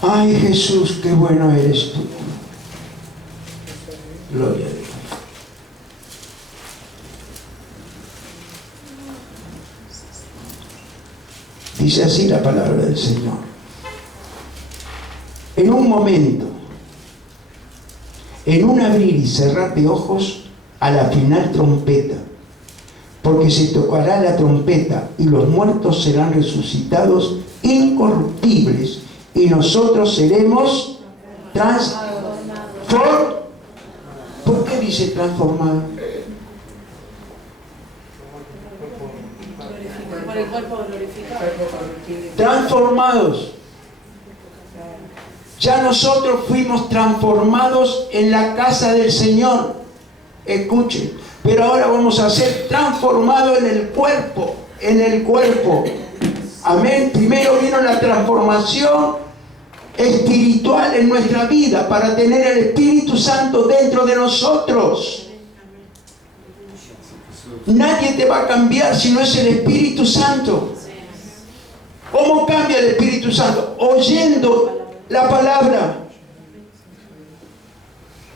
Ay, Jesús, qué bueno eres tú. Gloria a Dios. Dice así la palabra del Señor. En un momento, en un abrir y cerrar de ojos, a la final trompeta, porque se tocará la trompeta y los muertos serán resucitados incorruptibles y nosotros seremos transformados. ¿Por qué dice transformados? Por el cuerpo glorificado. Transformados. Ya nosotros fuimos transformados en la casa del Señor. Escuchen. Pero ahora vamos a ser transformados en el cuerpo. En el cuerpo. Amén. Primero vino la transformación espiritual en nuestra vida para tener el Espíritu Santo dentro de nosotros. Nadie te va a cambiar si no es el Espíritu Santo. ¿Cómo cambia el Espíritu Santo? Oyendo la palabra,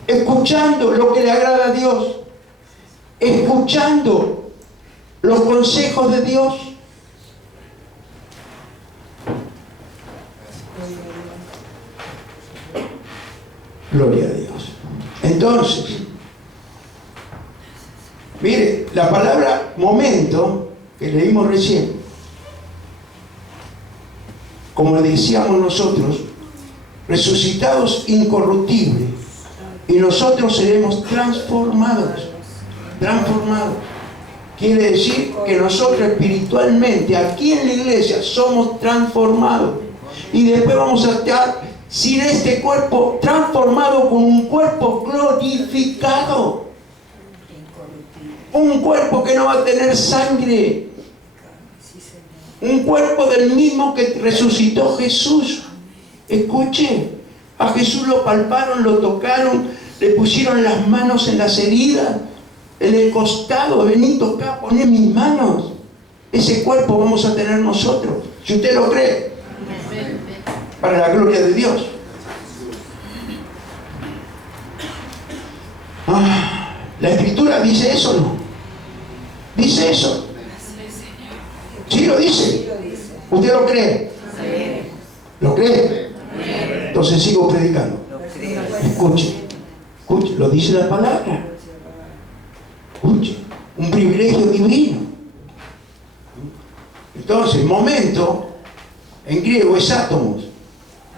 escuchando lo que le agrada a Dios, escuchando los consejos de Dios. Gloria a Dios. Entonces, mire, la palabra momento que leímos recién, como le decíamos nosotros, resucitados incorruptibles, y nosotros seremos transformados. Transformados. Quiere decir que nosotros espiritualmente, aquí en la iglesia, somos transformados. Y después vamos a estar sin este cuerpo transformado con un cuerpo glorificado. Un cuerpo que no va a tener sangre. Un cuerpo del mismo que resucitó Jesús. Escuche, a Jesús lo palparon, lo tocaron, le pusieron las manos en las heridas, en el costado. Vení, tocá, poné mis manos. Ese cuerpo vamos a tener nosotros, si usted lo cree, para la gloria de Dios. ¿La Escritura dice eso o no? ¿Dice eso? ¿Sí lo dice? ¿Usted lo cree? ¿Lo cree? Entonces sigo predicando. Escuche, escuche, lo dice la palabra. Escuche, un privilegio divino. Entonces, momento, en griego es átomos.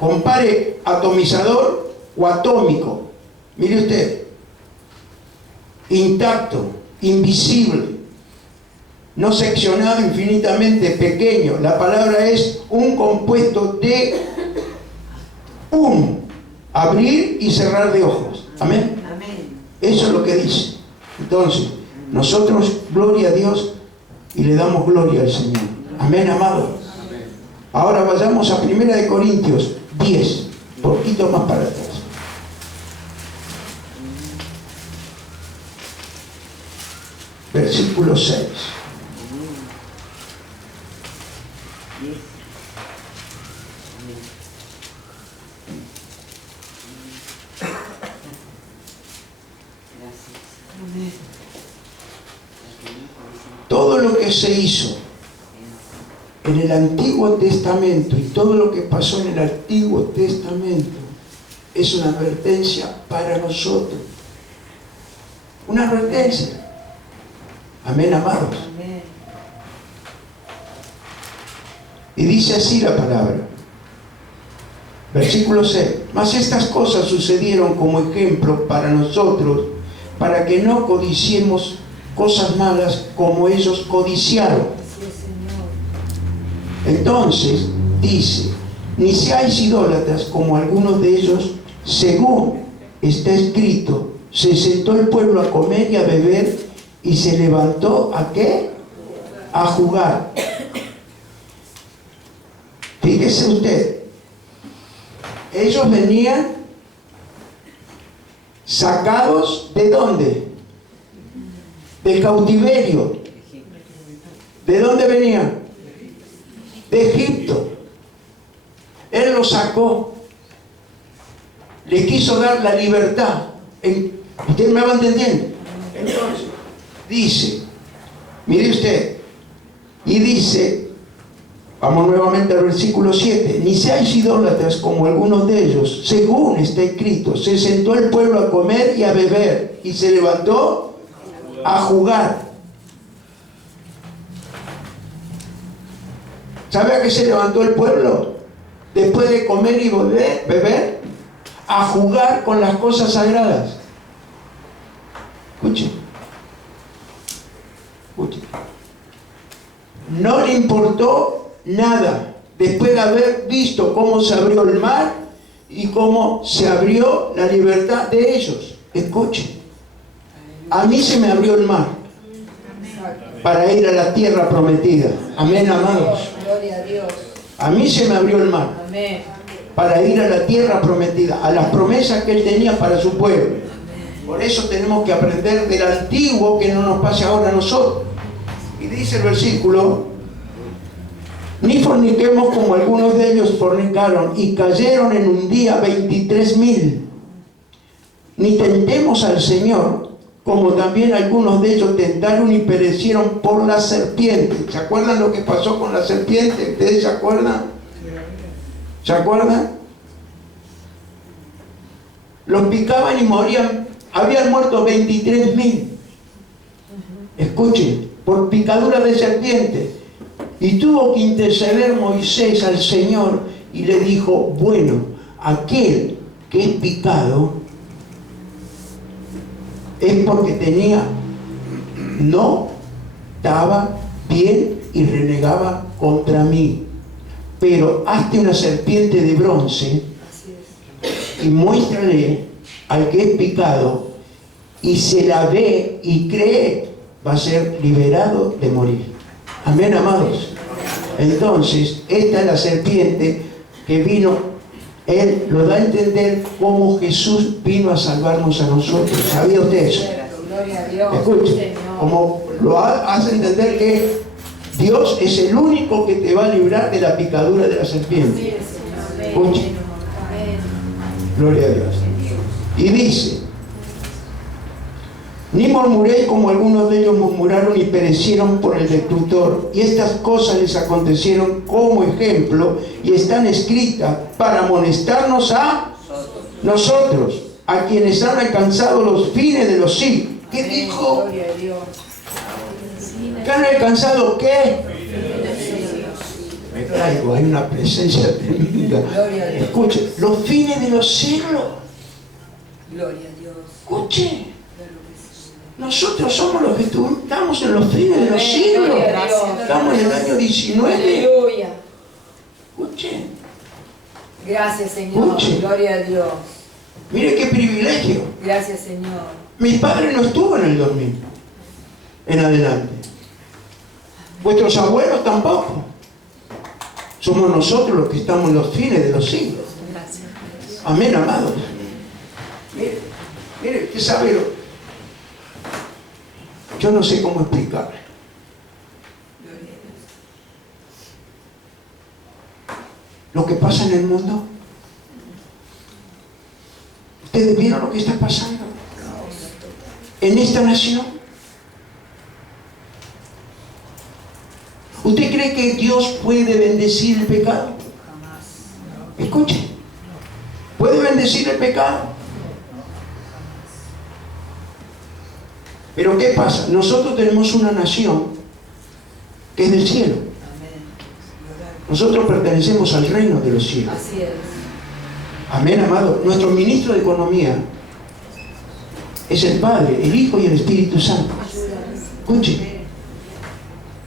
Compare atomizador o atómico. Mire usted, intacto, invisible, no seccionado, infinitamente pequeño. La palabra es un compuesto de un abrir y cerrar de ojos. Amén. Eso es lo que dice. Entonces, nosotros, gloria a Dios, y le damos gloria al Señor. Amén, amado. Ahora vayamos a 1 Corintios 10, poquito más para atrás. Versículo 6. Todo lo que se hizo en el Antiguo Testamento y todo lo que pasó en el Antiguo Testamento es una advertencia para nosotros. Una advertencia. Amén, amados. Y dice así la palabra. Versículo 6. Mas estas cosas sucedieron como ejemplo para nosotros, para que no codiciemos cosas malas como ellos codiciaron. Así es, Señor. Entonces dice, ni seáis idólatras como algunos de ellos, según está escrito, se sentó el pueblo a comer y a beber y se levantó ¿a qué? A jugar. Fíjese usted, ellos venían sacados ¿de dónde? Del cautiverio. ¿De dónde venían? De Egipto. Él los sacó, le quiso dar la libertad. ¿Usted me va entendiendo? Entonces, dice, mire usted, y dice, vamos nuevamente al versículo 7, ni seáis idólatras como algunos de ellos, según está escrito, se sentó el pueblo a comer y a beber, y se levantó a jugar. ¿Sabe a qué se levantó el pueblo? Después de comer y beber, a jugar con las cosas sagradas. Escuche. Escuche. No le importó nada después de haber visto cómo se abrió el mar y cómo se abrió la libertad de ellos. Escuche. A mí se me abrió el mar para ir a la tierra prometida. Amén, amados. Gloria a Dios. A mí se me abrió el mar Amén. para ir a la tierra prometida, a las promesas que Él tenía para su pueblo. Por eso tenemos que aprender del antiguo, que no nos pase ahora a nosotros. Y dice el versículo, ni forniquemos como algunos de ellos fornicaron y cayeron en un día 23,000. Ni tentemos al Señor, como también algunos de ellos tentaron y perecieron por la serpiente. ¿Se acuerdan lo que pasó con la serpiente? ¿Ustedes se acuerdan? ¿Se acuerdan? Los picaban y morían. Habían muerto 23,000. Escuchen, por picadura de serpiente. Y tuvo que interceder Moisés al Señor y le dijo, bueno, aquel que es picado es porque no estaba bien y renegaba contra mí. Pero hazte una serpiente de bronce y muéstrale al que es picado, y se la ve y cree, va a ser liberado de morir. Amén, amados. Entonces, esta es la serpiente que vino. Él lo da a entender cómo Jesús vino a salvarnos a nosotros. ¿Sabía usted eso? Gloria a Dios. Escuche, como lo hace entender que Dios es el único que te va a librar de la picadura de la serpiente. Escuche. Gloria a Dios. Y dice, ni murmuréis como algunos de ellos murmuraron y perecieron por el destructor. Y estas cosas les acontecieron como ejemplo y están escritas para amonestarnos a nosotros, a quienes han alcanzado los fines de los siglos. ¿Qué dijo? Gloria a Dios. ¿Que han alcanzado qué? Me traigo, hay una presencia tremenda. Escuche, los fines de los siglos. Gloria a Dios. Escuche. Nosotros somos los que estamos en los fines de los siglos. Estamos en el año 19. Aleluya. Escuche. Gracias, Señor. Escuche. Gloria a Dios. Mire qué privilegio. Gracias, Señor. Mi padre no estuvo en el 2000 en adelante. Vuestros abuelos tampoco. Somos nosotros los que estamos en los fines de los siglos. Amén, amados. Mire, usted sabe, yo no sé cómo explicarle. Lo que pasa en el mundo. ¿Ustedes vieron lo que está pasando en esta nación? ¿Usted cree que Dios puede bendecir el pecado? Escuche. ¿Puede bendecir el pecado? Pero ¿qué pasa? Nosotros tenemos una nación que es del cielo. Nosotros pertenecemos al reino de los cielos. Así es. Amén, amado. Nuestro ministro de Economía es el Padre, el Hijo y el Espíritu Santo. Escuche.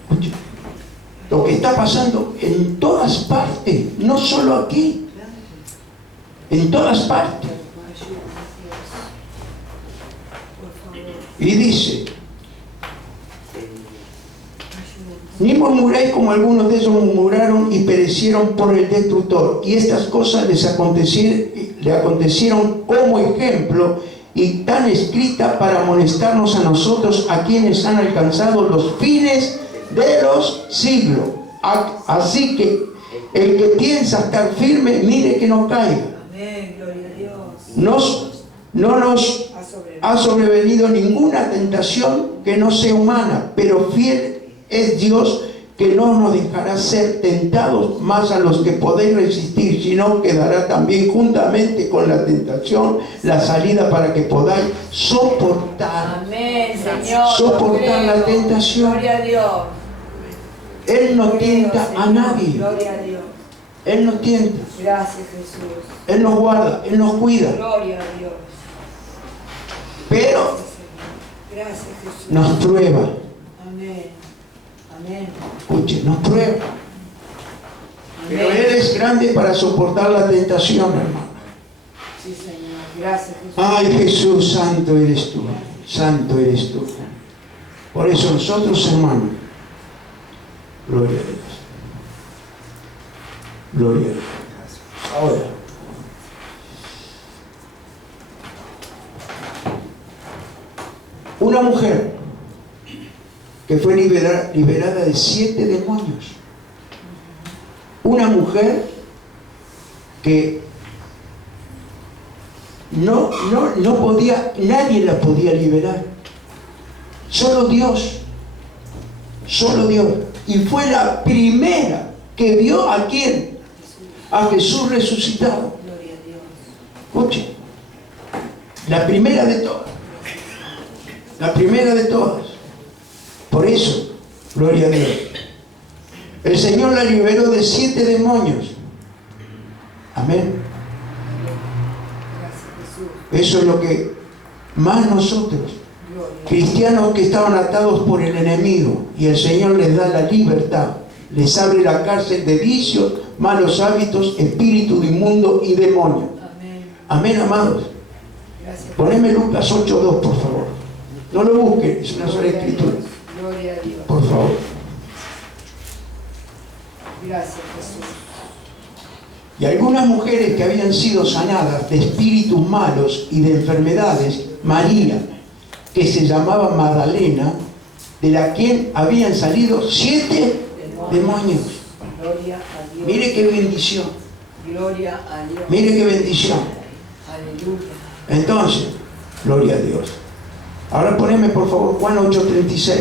Escuche. Lo que está pasando en todas partes, no solo aquí, en todas partes. Y dice: ni murmuréis como algunos de ellos murmuraron y perecieron por el destructor. Y estas cosas le acontecieron como ejemplo y tan escrita para amonestarnos a nosotros, a quienes han alcanzado los fines de los siglos. Así que el que piensa estar firme, mire que no caiga. Amén, gloria a Dios. No nos ha sobrevenido ninguna tentación que no sea humana, pero fiel es Dios, que no nos dejará ser tentados más a los que podéis resistir, sino que dará también juntamente con la tentación la salida para que podáis soportar. Amén, Señor. Soportar la tentación. Gloria a Dios. Él no tienta a nadie. Gloria a Dios. Él nos tienta. Gracias, Jesús. Él nos guarda. Él nos cuida. Gloria a Dios. Pero Gracias, Jesús. nos prueba. Amén. Amén. Escuche, nos prueba. Pero Amén. Él es grande para soportar la tentación, hermano. Sí, Señor. Gracias, Jesús. Ay, Jesús, santo eres tú. Santo eres tú. Por eso nosotros, hermanos, gloria a Dios. Gloria a Dios. Ahora, una mujer que fue liberada de 7 demonios. Una mujer que no podía, nadie la podía liberar. Solo Dios. Solo Dios. Y fue la primera que vio a quién, a Jesús resucitado. Gloria a Dios. Escuche, la primera de todas. La primera de todas. Por eso, gloria a Dios. El Señor la liberó de 7 demonios. Amén. Gracias, Jesús. Eso es lo que más nosotros, cristianos que estaban atados por el enemigo, y el Señor les da la libertad, les abre la cárcel de vicios, malos hábitos, espíritu inmundo y demonio. Amén. Amén, amados. Gracias. Poneme Lucas 8:2, por favor. No lo busquen, es una sola escritura. Gloria a Dios. Por favor. Gracias, Jesús. Y algunas mujeres que habían sido sanadas de espíritus malos y de enfermedades, María, que se llamaba Magdalena, de la quien habían salido 7 demonios. Gloria a Dios. Mire qué bendición. Gloria a Dios. Mire qué bendición. Aleluya. Entonces, gloria a Dios. Ahora poneme por favor Juan 8:36.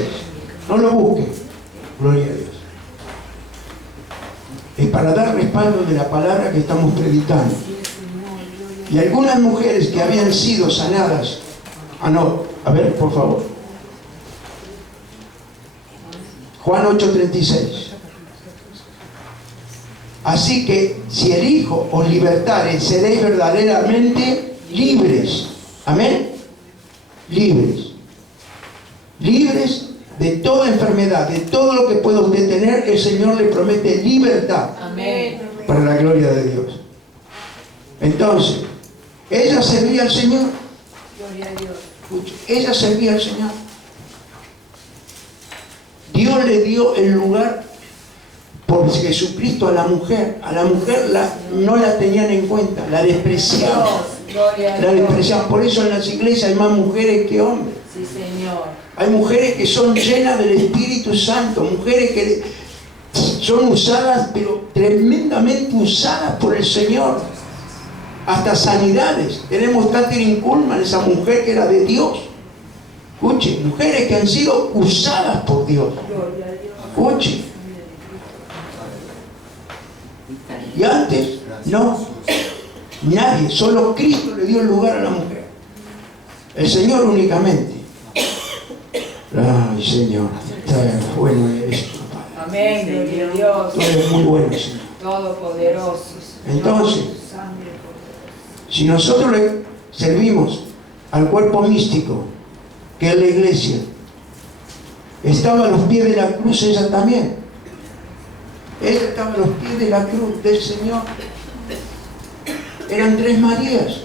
No lo busque. Gloria a Dios. Es para dar respaldo de la palabra que estamos predicando. Y algunas mujeres que habían sido sanadas. A ver, por favor. Juan 8:36. Así que si el Hijo os libertare, seréis verdaderamente libres. Amén. Libres. Libres de toda enfermedad, de todo lo que pueda usted tener. El Señor le promete libertad. Amén. Para la gloria de Dios. Entonces, ella servía al Señor. Gloria a Dios. Escuche, ella servía al Señor. Dios le dio el lugar por Jesucristo a la mujer. A la mujer no la tenían en cuenta, la despreciaban. Gloria a La Dios. despreciaban. Por eso en las iglesias hay más mujeres que hombres. Sí, Señor. Hay mujeres que son llenas del Espíritu Santo, mujeres que son usadas, pero tremendamente usadas por el Señor. Hasta sanidades. Tenemos Catherine Kuhlman, esa mujer que era de Dios. Escuche, mujeres que han sido usadas por Dios. Gloria a Dios. Escuche. Y antes, no. Nadie, solo Cristo le dio el lugar a la mujer. El Señor únicamente. Ay, Señor, está bueno eres tú, Padre. Amén. Gloria a Dios. Tú eres muy bueno, Señor. Todopoderoso. Entonces, Sangre poderosa. Si nosotros le servimos al cuerpo místico, que es la iglesia, estaba a los pies de la cruz ella también. Ella estaba a los pies de la cruz del Señor. Eran 3 Marías.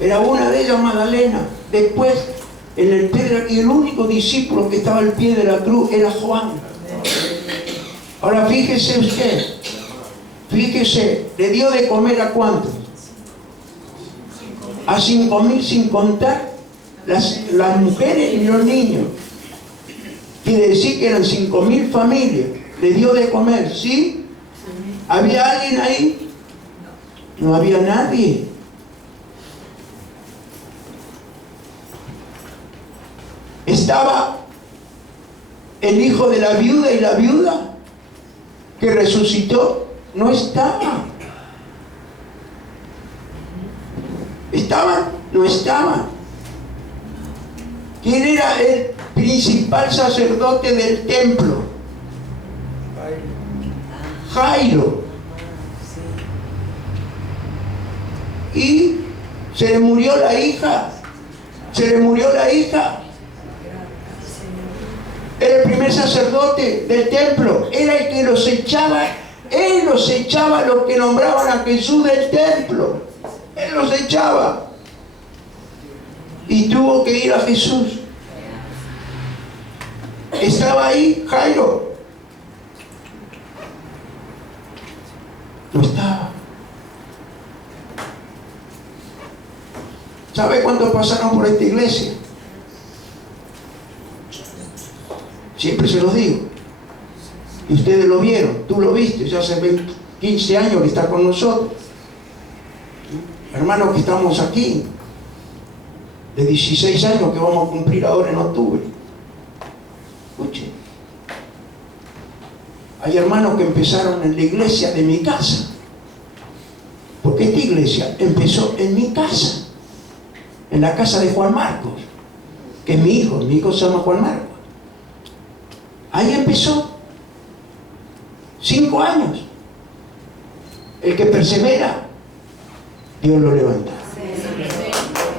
Era una de ellas Magdalena. Después, en el pie, y el único discípulo que estaba al pie de la cruz era Juan. Ahora fíjese usted, fíjese, le dio de comer ¿a cuántos? A 5.000, sin contar las mujeres y los niños. Quiere decir que eran 5.000 familias. Le dio de comer, ¿sí? ¿Había alguien ahí? No había nadie. Estaba el hijo de la viuda, y la viuda que resucitó no estaba. ¿Estaban? No estaban. ¿Quién era el principal sacerdote del templo? Jairo. Y se le murió la hija. Se le murió la hija. Era el primer sacerdote del templo. Era el que los echaba. Él los echaba a los que nombraban a Jesús del templo. Él los echaba. Y tuvo que ir a Jesús. Estaba ahí Jairo. No estaba. ¿Sabe cuántos pasaron por esta iglesia? Siempre se los digo. Y ustedes lo vieron, tú lo viste, ya hace 15 años que está con nosotros. Hermanos que estamos aquí, de 16 años que vamos a cumplir ahora en octubre. Escuchen. Hay hermanos que empezaron en la iglesia de mi casa. Porque esta iglesia empezó en mi casa. En la casa de Juan Marcos, que es mi hijo se llama Juan Marcos. Ahí empezó. 5 años. El que persevera, Dios lo levanta.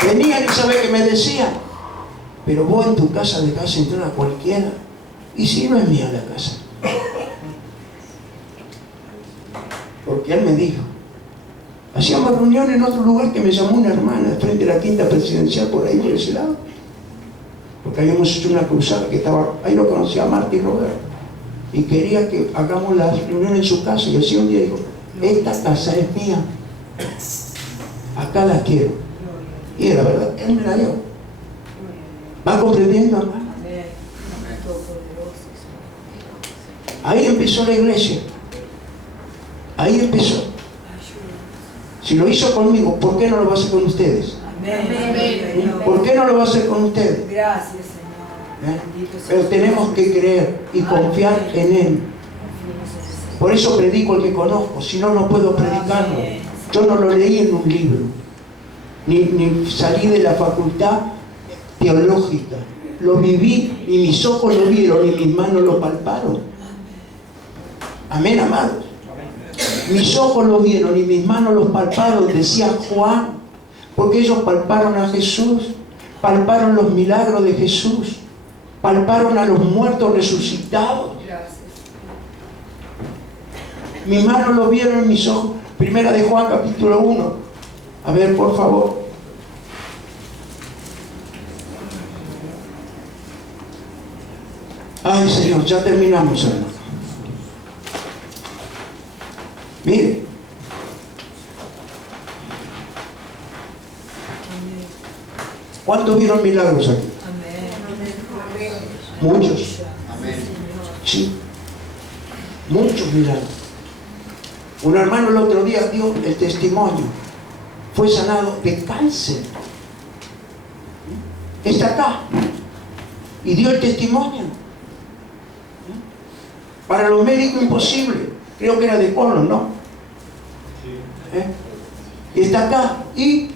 Venían y sabe que me decían, pero vos en tu casa dejás entrar a cualquiera. Y si no es mía la casa. Porque él me dijo. Hacíamos reuniones en otro lugar que me llamó una hermana, frente a la quinta presidencial, por ahí, por ese lado. Porque habíamos hecho una cruzada que estaba, ahí lo conocía Martín Roberto. Y quería que hagamos la reunión en su casa. Y así un día dijo, esta casa es mía. Acá la quiero. Y era verdad, él me la dio. ¿Va comprendiendo, hermano? Ahí empezó la iglesia. Ahí empezó. Si lo hizo conmigo, ¿por qué no lo va a hacer con ustedes? ¿Por qué no lo va a hacer con ustedes? Gracias, Señor. Pero tenemos que creer y confiar en Él. Por eso predico el que conozco, si no, no puedo predicarlo. Yo no lo leí en un libro, ni salí de la facultad teológica. Lo viví, y mis ojos lo vieron, y mis manos lo palparon. Amén, amados. Mis ojos lo vieron y mis manos los palparon, decía Juan, porque ellos palparon a Jesús, palparon los milagros de Jesús, palparon a los muertos resucitados. Mis manos lo vieron, mis ojos. Primera de Juan, capítulo 1. A ver, por favor. Ay, Señor, ya terminamos, hermano. Mire, ¿cuántos vieron milagros aquí? Muchos. Sí, muchos milagros. Un hermano el otro día dio el testimonio. Fue sanado de cáncer. Está acá. Y dio el testimonio. Para los médicos imposible. Creo que era de colon, ¿no? Y está acá. Y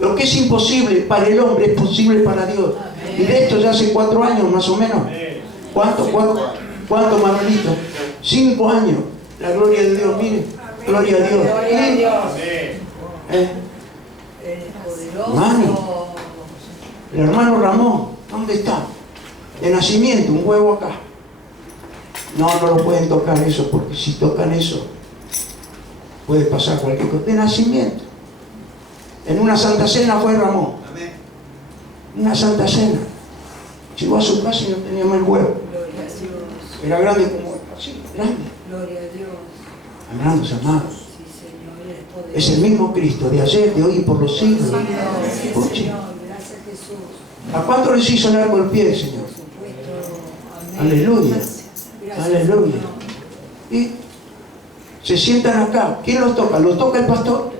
lo que es imposible para el hombre es posible para Dios. Y de esto ya hace 4 años más o menos. ¿Cuánto, Manuelito? 5 años. La gloria de Dios, mire. Gloria a Dios. Gloria a Dios. Hermano, el hermano Ramón, ¿dónde está? De nacimiento, un huevo acá. No lo pueden tocar eso, porque si tocan eso, puede pasar cualquier cosa. De nacimiento. En una Santa Cena fue Ramón. Una Santa Cena. Llegó a su casa y no tenía más huevo. Era grande como así, grande. Gloria a Dios. Hermanos amados, Sí, Señor, eres poderoso. es el mismo Cristo de ayer, de hoy y por los siglos. Sí, Escuche. Señor, gracias Jesús. ¿A cuánto les hizo largo el pie, Señor? Por supuesto. Amén. Aleluya. Gracias, Aleluya. Señor. Y se sientan acá. ¿Quién los toca? ¿Los toca el pastor?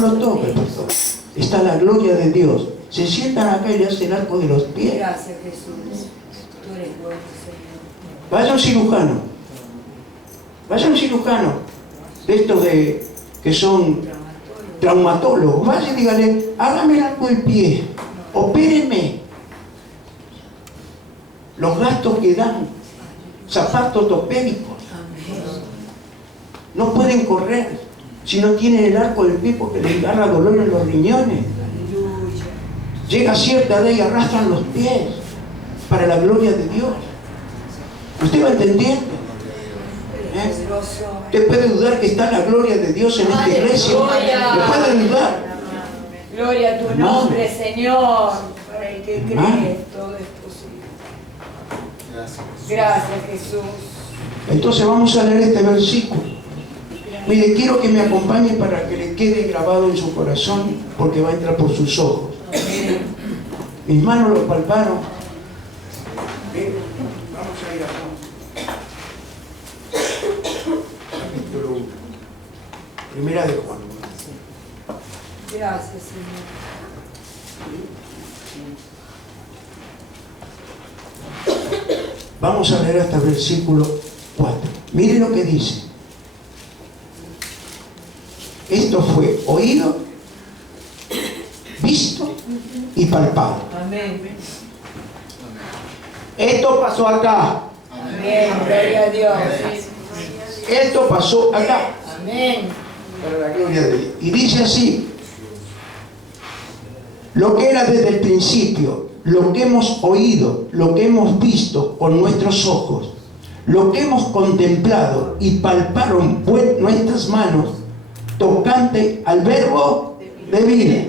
No los toca el pastor. Está la gloria de Dios. Se sientan acá y le hacen arco de los pies. Gracias, Jesús. Tú eres bueno, Señor. Vaya un cirujano. Vaya un cirujano. De estos que son traumatólogos. Vaya y dígale, hágame el arco del pie. Opérenme. Los gastos que dan. Zapatos ortopédicos. No pueden correr si no tienen el arco del pie porque les agarra dolor en los riñones. Llega cierta edad y arrastran los pies para la gloria de Dios. ¿Usted va entendiendo? Usted puede dudar que está la gloria de Dios en esta iglesia. Lo puede dudar. Gloria a tu nombre, Señor. Para el que cree, todo es posible. Gracias, Jesús. Entonces vamos a leer este versículo. Mire, quiero que me acompañe para que le quede grabado en su corazón, porque va a entrar por sus ojos. Mis manos lo palparon. Bien, vamos a ir acá. Capítulo 1. Primera de Juan. Gracias, Señor. Vamos a leer hasta el versículo 4. Mire lo que dice. Esto fue oído, visto y palpado. Amén. Esto pasó acá. Amén. Gloria a Dios. Esto pasó acá. Amén. Para la gloria de Dios. Y dice así: lo que era desde el principio, lo que hemos oído, lo que hemos visto con nuestros ojos, lo que hemos contemplado y palparon nuestras manos, tocante al verbo de vida.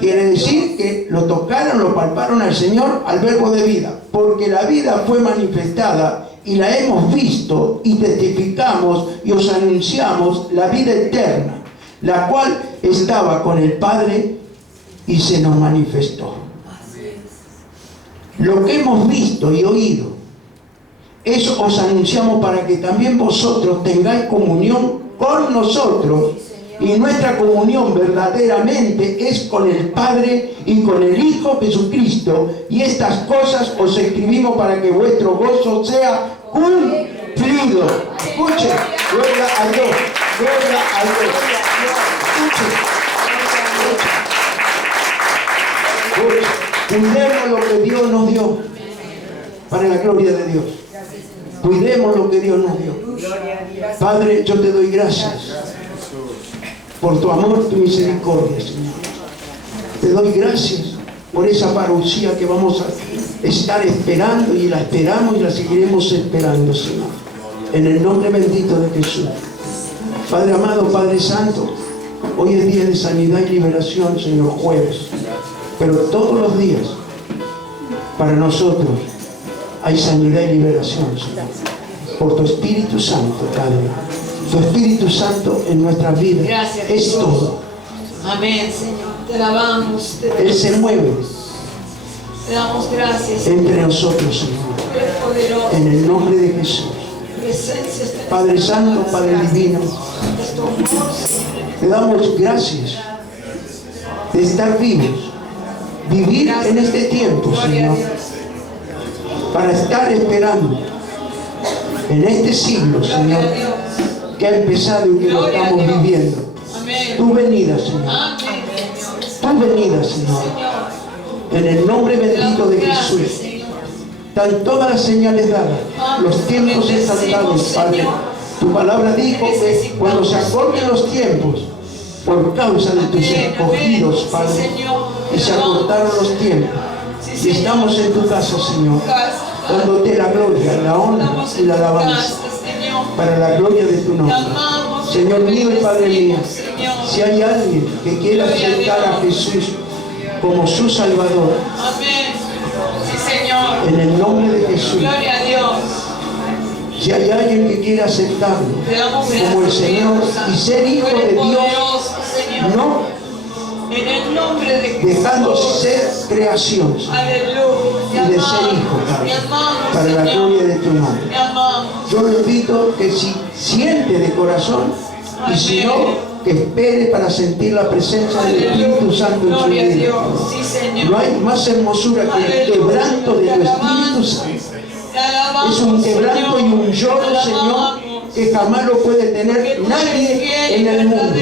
Quiere decir que lo tocaron, lo palparon al Señor, al verbo de vida, porque la vida fue manifestada y la hemos visto y testificamos y os anunciamos la vida eterna, la cual estaba con el Padre y se nos manifestó. Lo que hemos visto y oído, eso os anunciamos para que también vosotros tengáis comunión con nosotros. Y nuestra comunión verdaderamente es con el Padre y con el Hijo Jesucristo. Y estas cosas os escribimos para que vuestro gozo sea cumplido. Escuche, gloria a Dios, gloria a Dios. Escuche, cuidemos lo que Dios nos dio para la gloria de Dios. Cuidemos lo que Dios nos dio. Padre, yo te doy gracias por tu amor, tu misericordia, Señor. Te doy gracias por esa parucía que vamos a estar esperando, y la esperamos y la seguiremos esperando, Señor. En el nombre bendito de Jesús. Padre amado, Padre santo, hoy es día de sanidad y liberación, Señor, jueves. Pero todos los días, para nosotros, hay sanidad y liberación, Señor. Por tu Espíritu Santo, Padre. Tu Espíritu Santo en nuestras vidas. Gracias, es Jesús. todo. Amén, Señor. Te alabamos. Él se mueve Te damos gracias. entre nosotros, Señor. Eres poderoso. En el nombre de Jesús. Presencia está en Padre esta Santo, casa. Padre Divino, Es tu amor, Señor. te damos gracias de estar vivos. Vivir en este tiempo, Gloria a Señor. Dios. Para estar esperando en este siglo, Gloria Señor, a Dios. que ha empezado y que lo Gloria a estamos Dios. viviendo. Amén. Tu venida, Señor. Amén, Señor. Tu venida, Señor. En el nombre bendito de Gracias, Jesús. Señor. Están todas las señales dadas. Los tiempos están dados, Padre. Tu palabra dijo que cuando se acorten los tiempos, por causa de tus escogidos, Padre, y se acortaron los tiempos, y estamos en tu casa, Señor, dándote la gloria, la honra y la alabanza, para la gloria de tu nombre. Señor mío y Padre mío, si hay alguien que quiera aceptar a Jesús como su Salvador, en el nombre de Jesús, si hay alguien que quiera aceptarlo como el Señor y ser hijo de Dios, no dejando ser creación y de ser hijo, Padre, para la gloria de tu nombre. Yo le invito que si siente de corazón y si no, que espere para sentir la presencia del Espíritu Santo en su vida. No hay más hermosura que el quebranto de tu Espíritu Santo. Es un quebranto y un lloro, Señor, que jamás lo puede tener nadie en el mundo.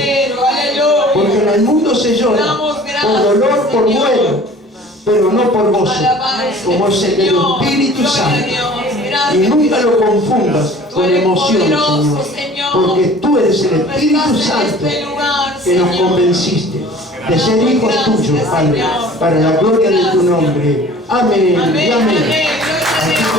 Porque en el mundo se llora por dolor, por duelo, pero no por gozo, como es el del Espíritu Santo. Y nunca lo confundas con emoción, Señor, porque tú eres el Espíritu Santo que nos convenciste de ser hijos tuyos, Padre, para la gloria de tu nombre. Amén y amén. Así que